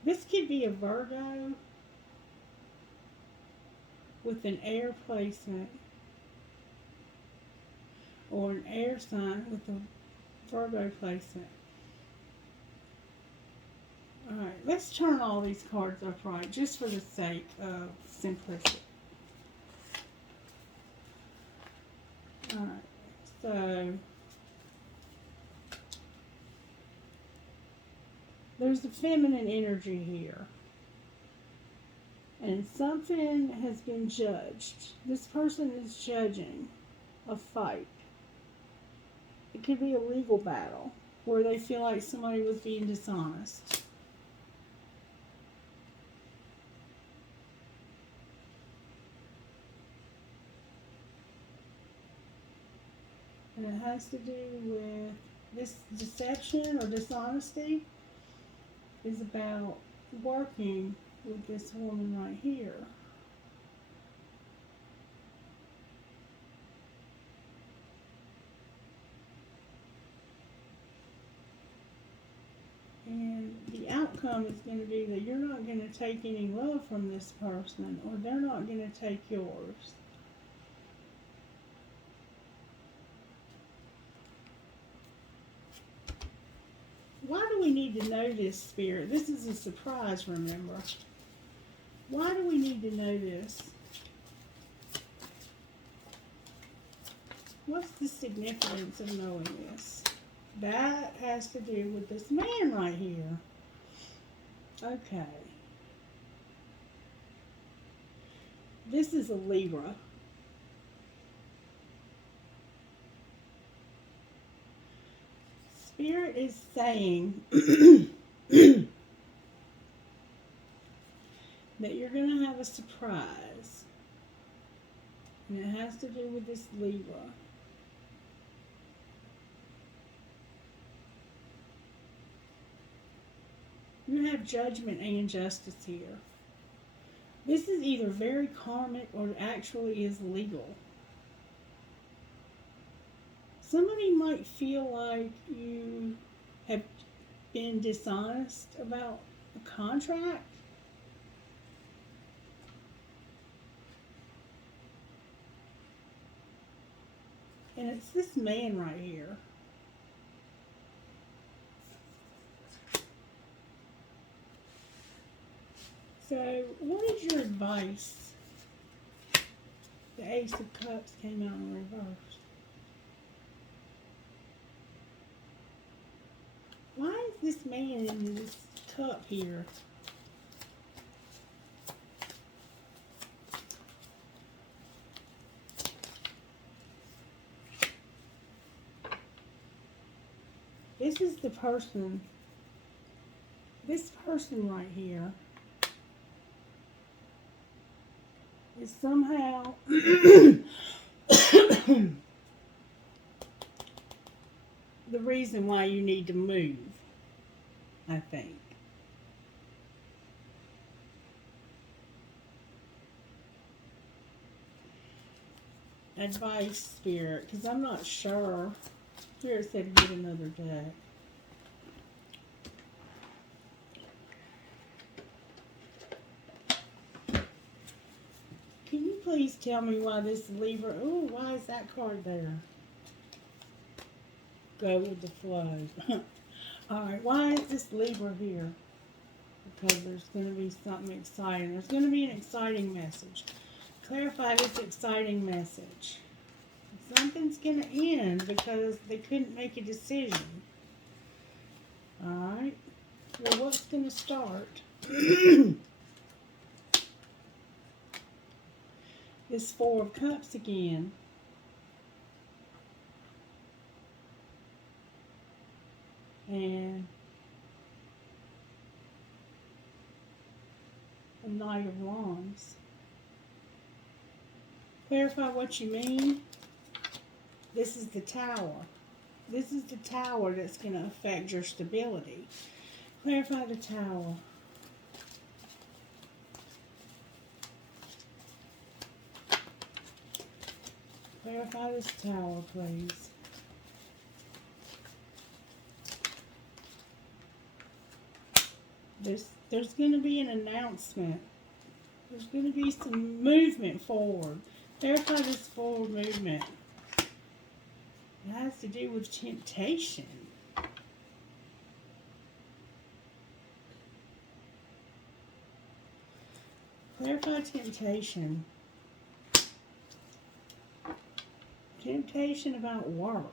This could be a Virgo with an air placement, or an air sign with a Virgo placement. Alright, let's turn all these cards upright just for the sake of simplicity. Alright, so there's a feminine energy here. And something has been judged. This person is judging a fight. It could be a legal battle where they feel like somebody was being dishonest. And it has to do with this deception or dishonesty is about working with this woman right here. And the outcome is going to be that you're not going to take any love from this person, or they're not going to take yours. Why do we need to know this, Spirit? This is a surprise, remember. Why do we need to know this? What's the significance of knowing this? That has to do with this man right here. Okay. This is a Libra. Spirit is saying that you're going to have a surprise. And it has to do with this Libra. You have judgment and justice here. This is either very karmic or actually is legal. Somebody might feel like you have been dishonest about a contract. And it's this man right here. So, what is your advice? The Ace of Cups came out in reverse. Why is this man in this cup here? This is the person. This person right here is somehow the reason why you need to move, I think. Advice, Spirit, because I'm not sure. Spirit said get another deck. Can you please tell me why this Libra... Oh, why is that card there? Go with the flow. Alright, why is this Libra here? Because there's going to be something exciting. There's going to be an exciting message. Clarify this exciting message. Something's going to end because they couldn't make a decision. Alright. Well, what's going to start? This Four of Cups again. And the Knight of Wands. Clarify what you mean. This is the Tower. This is the Tower that's going to affect your stability. Clarify the Tower. Clarify this Tower, please. There's going to be an announcement. There's going to be some movement forward. Clarify this forward movement. It has to do with temptation. Clarify temptation. Temptation about work.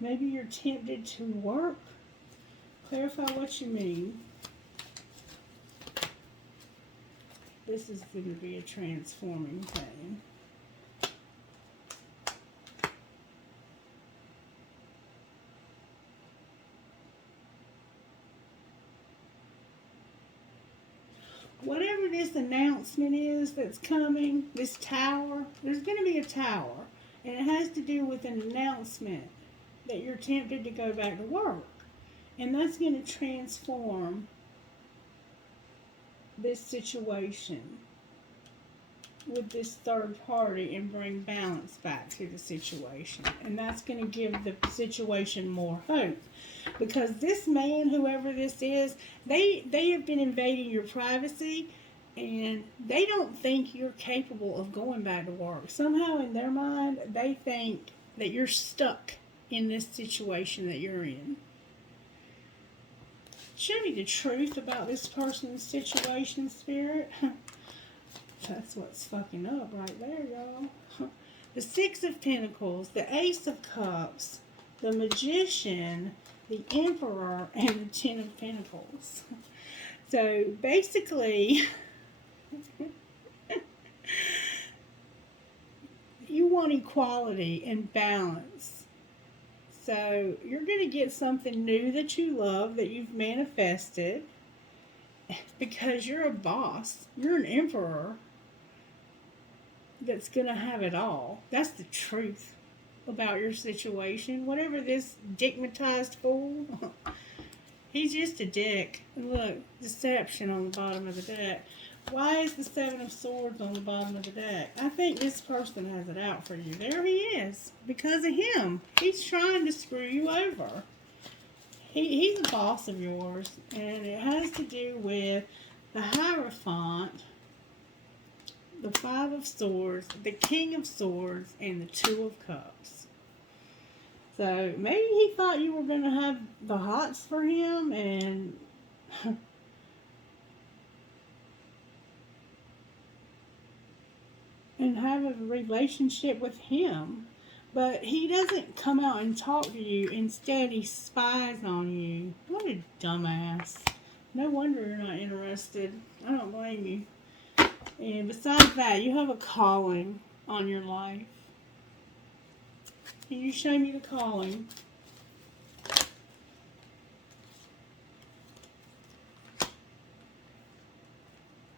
Maybe you're tempted to work. Clarify what you mean. This is going to be a transforming thing. Whatever this announcement is that's coming, this tower, there's going to be a tower. And it has to do with an announcement that you're tempted to go back to work. And that's going to transform this situation with this third party and bring balance back to the situation. And that's going to give the situation more hope. Because this man, whoever this is, they have been invading your privacy, and they don't think you're capable of going back to work. Somehow in their mind, they think that you're stuck in this situation that you're in. Show me the truth about this person's situation, Spirit. That's what's fucking up right there, y'all. The Six of Pentacles, the Ace of Cups, the Magician, the Emperor, and the Ten of Pentacles. So basically, you want equality and balance. So you're going to get something new that you love, that you've manifested, because you're a boss. You're an emperor that's going to have it all. That's the truth about your situation. Whatever this digmatized fool, he's just a dick. And look, deception on the bottom of the deck. Why is the Seven of Swords on the bottom of the deck? I think this person has it out for you. There he is. Because of him. He's trying to screw you over. He's a boss of yours. And it has to do with the Hierophant, the Five of Swords, the King of Swords, and the Two of Cups. So maybe he thought you were going to have the hots for him and have a relationship with him. But he doesn't come out and talk to you. Instead, he spies on you. What a dumbass. No wonder you're not interested. I don't blame you. And besides that, you have a calling on your life. Can you show me the calling?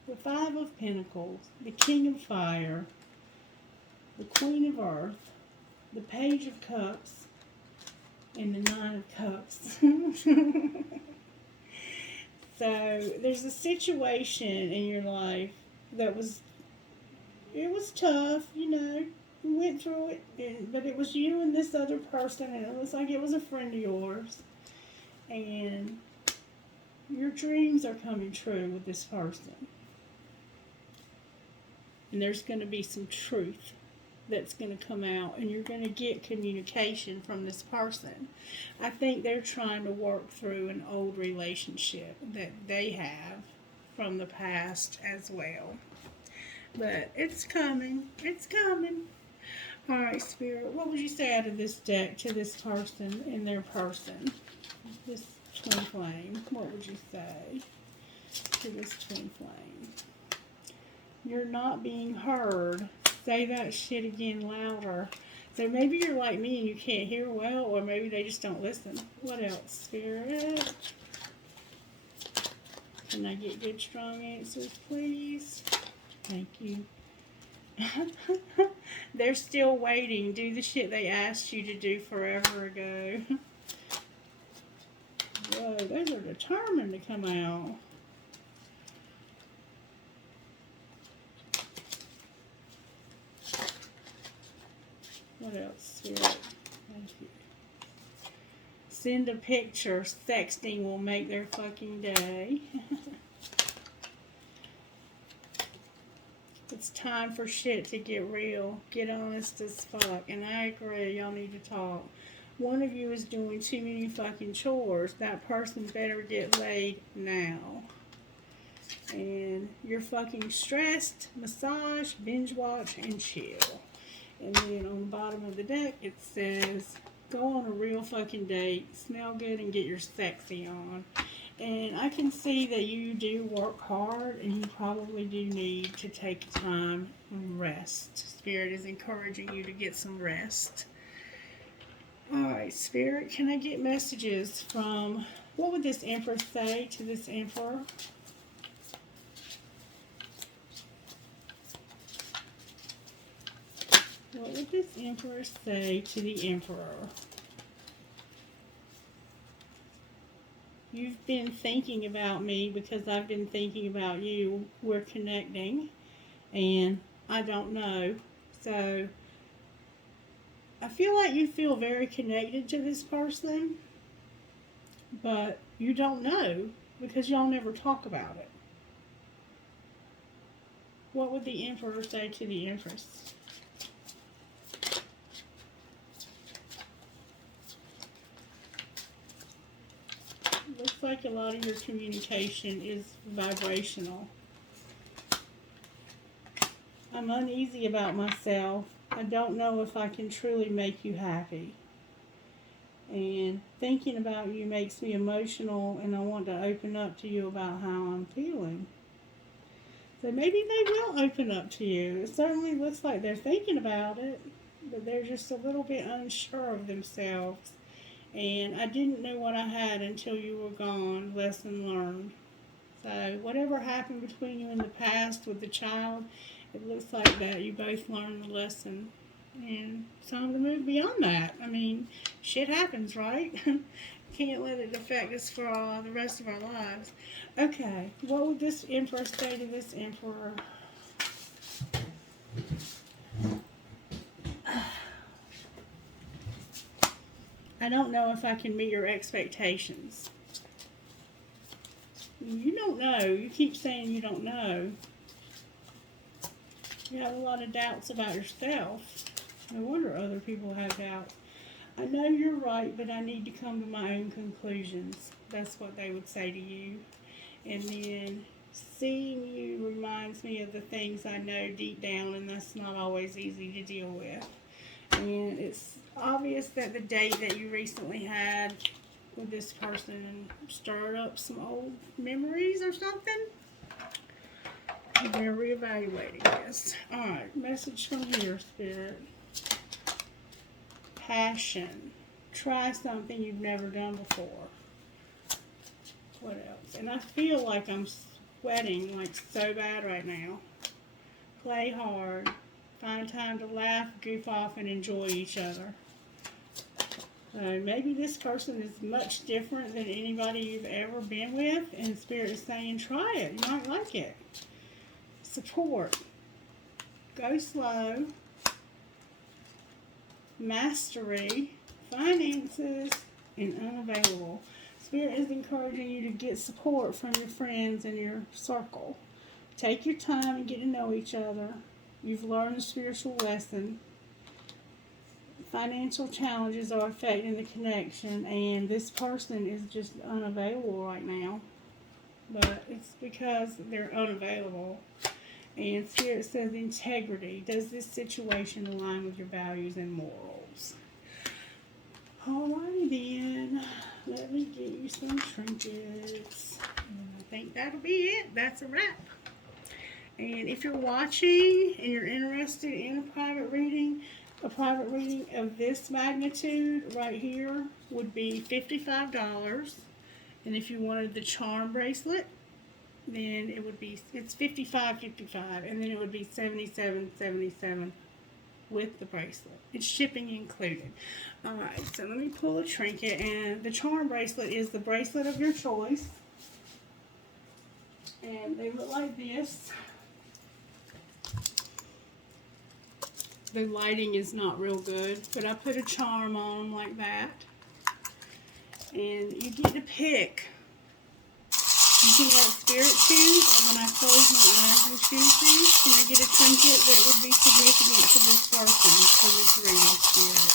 the Five of Pentacles, the King of Fire, the Queen of Earth, the Page of Cups, and the Nine of Cups. So there's a situation in your life that was tough, you know. You went through it, but it was you and this other person, and it looks like it was a friend of yours. And your dreams are coming true with this person. And there's going to be some truth that's going to come out, and you're going to get communication from this person. I think they're trying to work through an old relationship that they have from the past as well. But it's coming. It's coming. All right, Spirit, what would you say out of this deck to this person and their person? This twin flame. What would you say to this twin flame? You're not being heard. Say that shit again louder. So maybe you're like me and you can't hear well, or maybe they just don't listen. What else, Spirit? Can I get good, strong answers, please? Thank you. They're still waiting. Do the shit they asked you to do forever ago. Whoa, those are determined to come out. What else, Spirit? Thank you. Send a picture. Sexting will make their fucking day. It's time for shit to get real. Get honest as fuck. And I agree, y'all need to talk. One of you is doing too many fucking chores. That person better get laid now. And you're fucking stressed. Massage, binge watch, and chill. And then on the bottom of the deck, it says, go on a real fucking date, smell good, and get your sexy on. And I can see that you do work hard, and you probably do need to take time and rest. Spirit is encouraging you to get some rest. Alright, Spirit, can I get messages from, what would this Empress say to this Emperor? What would this Emperor say to the Emperor? You've been thinking about me because I've been thinking about you. We're connecting, and I don't know. So, I feel like you feel very connected to this person, but you don't know because y'all never talk about it. What would the Emperor say to the Empress? Looks like a lot of your communication is vibrational. I'm uneasy about myself. I don't know if I can truly make you happy. And thinking about you makes me emotional, and I want to open up to you about how I'm feeling. So maybe they will open up to you. It certainly looks like they're thinking about it, but they're just a little bit unsure of themselves. And I didn't know what I had until you were gone. Lesson learned. So whatever happened between you in the past with the child, it looks like that you both learned the lesson. And it's time to move beyond that. I mean, shit happens, right? Can't let it affect us for the rest of our lives. Okay, what would this Emperor say to this Emperor? I don't know if I can meet your expectations. You don't know. You keep saying you don't know. You have a lot of doubts about yourself. No wonder other people have doubts. I know you're right, but I need to come to my own conclusions. That's what they would say to you. And then seeing you reminds me of the things I know deep down, and that's not always easy to deal with. And it's obvious that the date that you recently had with this person stirred up some old memories or something. They're reevaluating this. Alright, message from here, Spirit. Passion. Try something you've never done before. What else? And I feel like I'm wedding like so bad right now. Play hard. Find time to laugh, goof off, and enjoy each other. Maybe this person is much different than anybody you've ever been with, and Spirit is saying, try it. You might like it. Support. Go slow. Mastery. Finances. And unavailable. Spirit is encouraging you to get support from your friends and your circle. Take your time and get to know each other. You've learned a spiritual lesson. Financial challenges are affecting the connection, and this person is just unavailable right now. But it's because they're unavailable. And Spirit says integrity. Does this situation align with your values and morals? Alrighty then. Let me get you some trinkets. And I think that'll be it. That's a wrap. And if you're watching and you're interested in a private reading of this magnitude right here would be $55. And if you wanted the charm bracelet, then it's $55.55, and then it would be $77.77 with the bracelet. It's shipping included. Alright, so let me pull a trinket, and the charm bracelet is the bracelet of your choice. And they look like this. The lighting is not real good, but I put a charm on like that. And you get to pick. You can let Spirit choose, and when I close my eyes and choose these, can I get a trinket that would be significant to this person, for this reading, Spirit?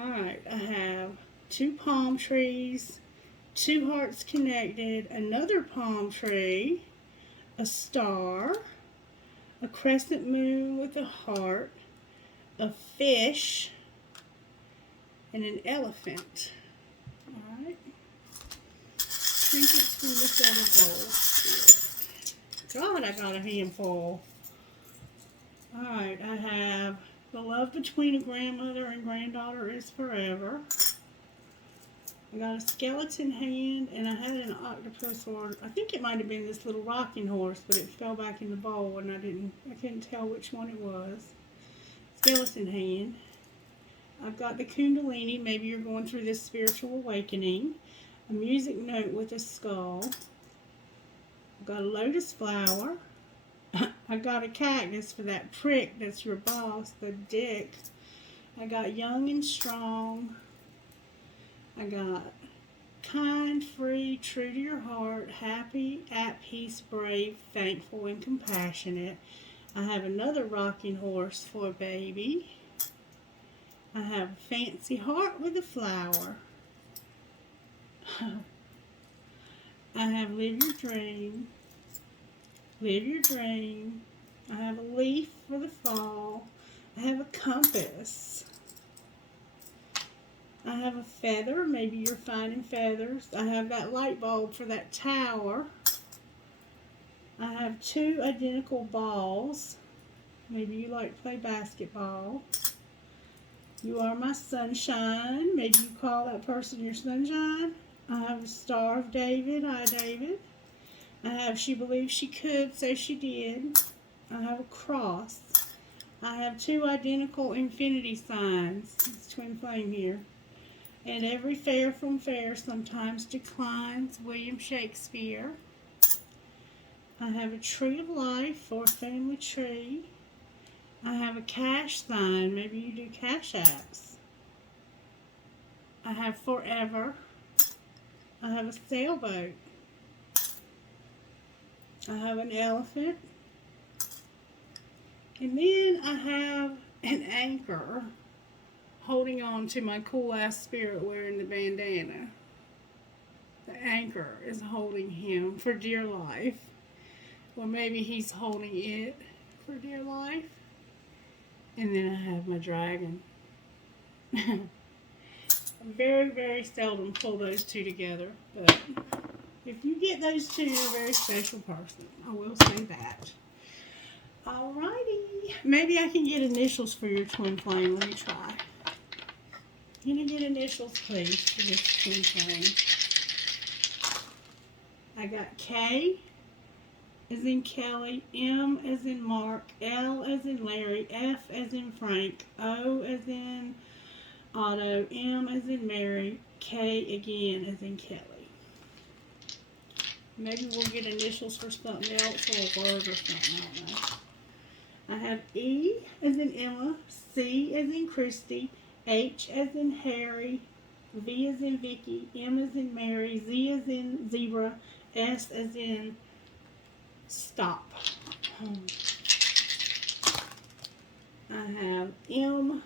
Alright, I have 2 palm trees, 2 hearts connected, another palm tree, a star, a crescent moon with a heart, a fish, and an elephant. Alright. Trinkets from this other bowl. God, I got a handful. Alright, I have the love between a grandmother and granddaughter is forever. I got a skeleton hand, and I had an octopus, or I think it might have been this little rocking horse, but it fell back in the bowl, and I couldn't tell which one it was. Skeleton hand. I've got the Kundalini. Maybe you're going through this spiritual awakening. A music note with a skull. I've got a lotus flower. I got a cactus for that prick that's your boss, the dick. I got young and strong. I got kind, free, true to your heart, happy, at peace, brave, thankful, and compassionate. I have another rocking horse for a baby. I have a fancy heart with a flower. I have live your dream. Live your dream. I have a leaf for the fall. I have a compass. I have a feather. Maybe you're finding feathers. I have that light bulb for that tower. I have 2 identical balls. Maybe you like to play basketball. You are my sunshine. Maybe you call that person your sunshine. I have a Star of David. Hi, David. I have she believed she could, so she did. I have a cross. I have 2 identical infinity signs. It's twin flame here. And every fair from fair sometimes declines. William Shakespeare. I have a tree of life, or a family tree. I have a cash sign. Maybe you do cash apps. I have forever. I have a sailboat. I have an elephant. And then I have an anchor holding on to my cool ass spirit wearing the bandana. The anchor is holding him for dear life. Or maybe he's holding it for dear life. And then I have my dragon. I very, very seldom pull those 2 together. But if you get those 2, you're a very special person. I will say that. Alrighty. Maybe I can get initials for your twin flame. Let me try. Can you get initials, please, for this twin flame? I got K as in Kelly, M as in Mark, L as in Larry, F as in Frank, O as in Otto, M as in Mary, K again as in Kelly. Maybe we'll get initials for something else or a word or something, I don't know. I have E as in Emma, C as in Christie, H as in Harry, V as in Vicky, M as in Mary, Z as in zebra, S as in stop. I have M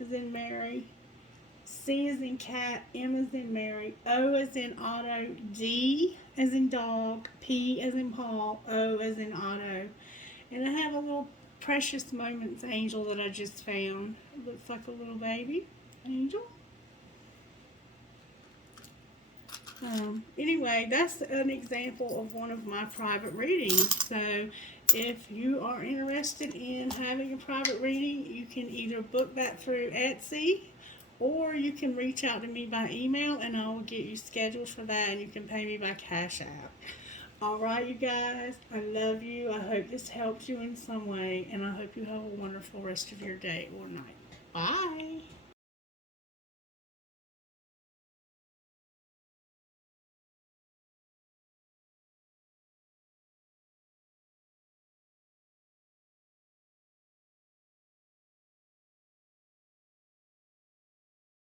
as in Mary, C as in cat, M as in Mary, O as in Otto, D as in dog, P as in Paul, O as in Otto. And I have a little Precious Moments angel that I just found. It looks like a little baby angel. Anyway, that's an example of one of my private readings. So if you are interested in having a private reading, you can either book that through Etsy or you can reach out to me by email and I will get you scheduled for that and you can pay me by Cash App. Alright, you guys, I love you. I hope this helps you in some way and I hope you have a wonderful rest of your day or night. Bye.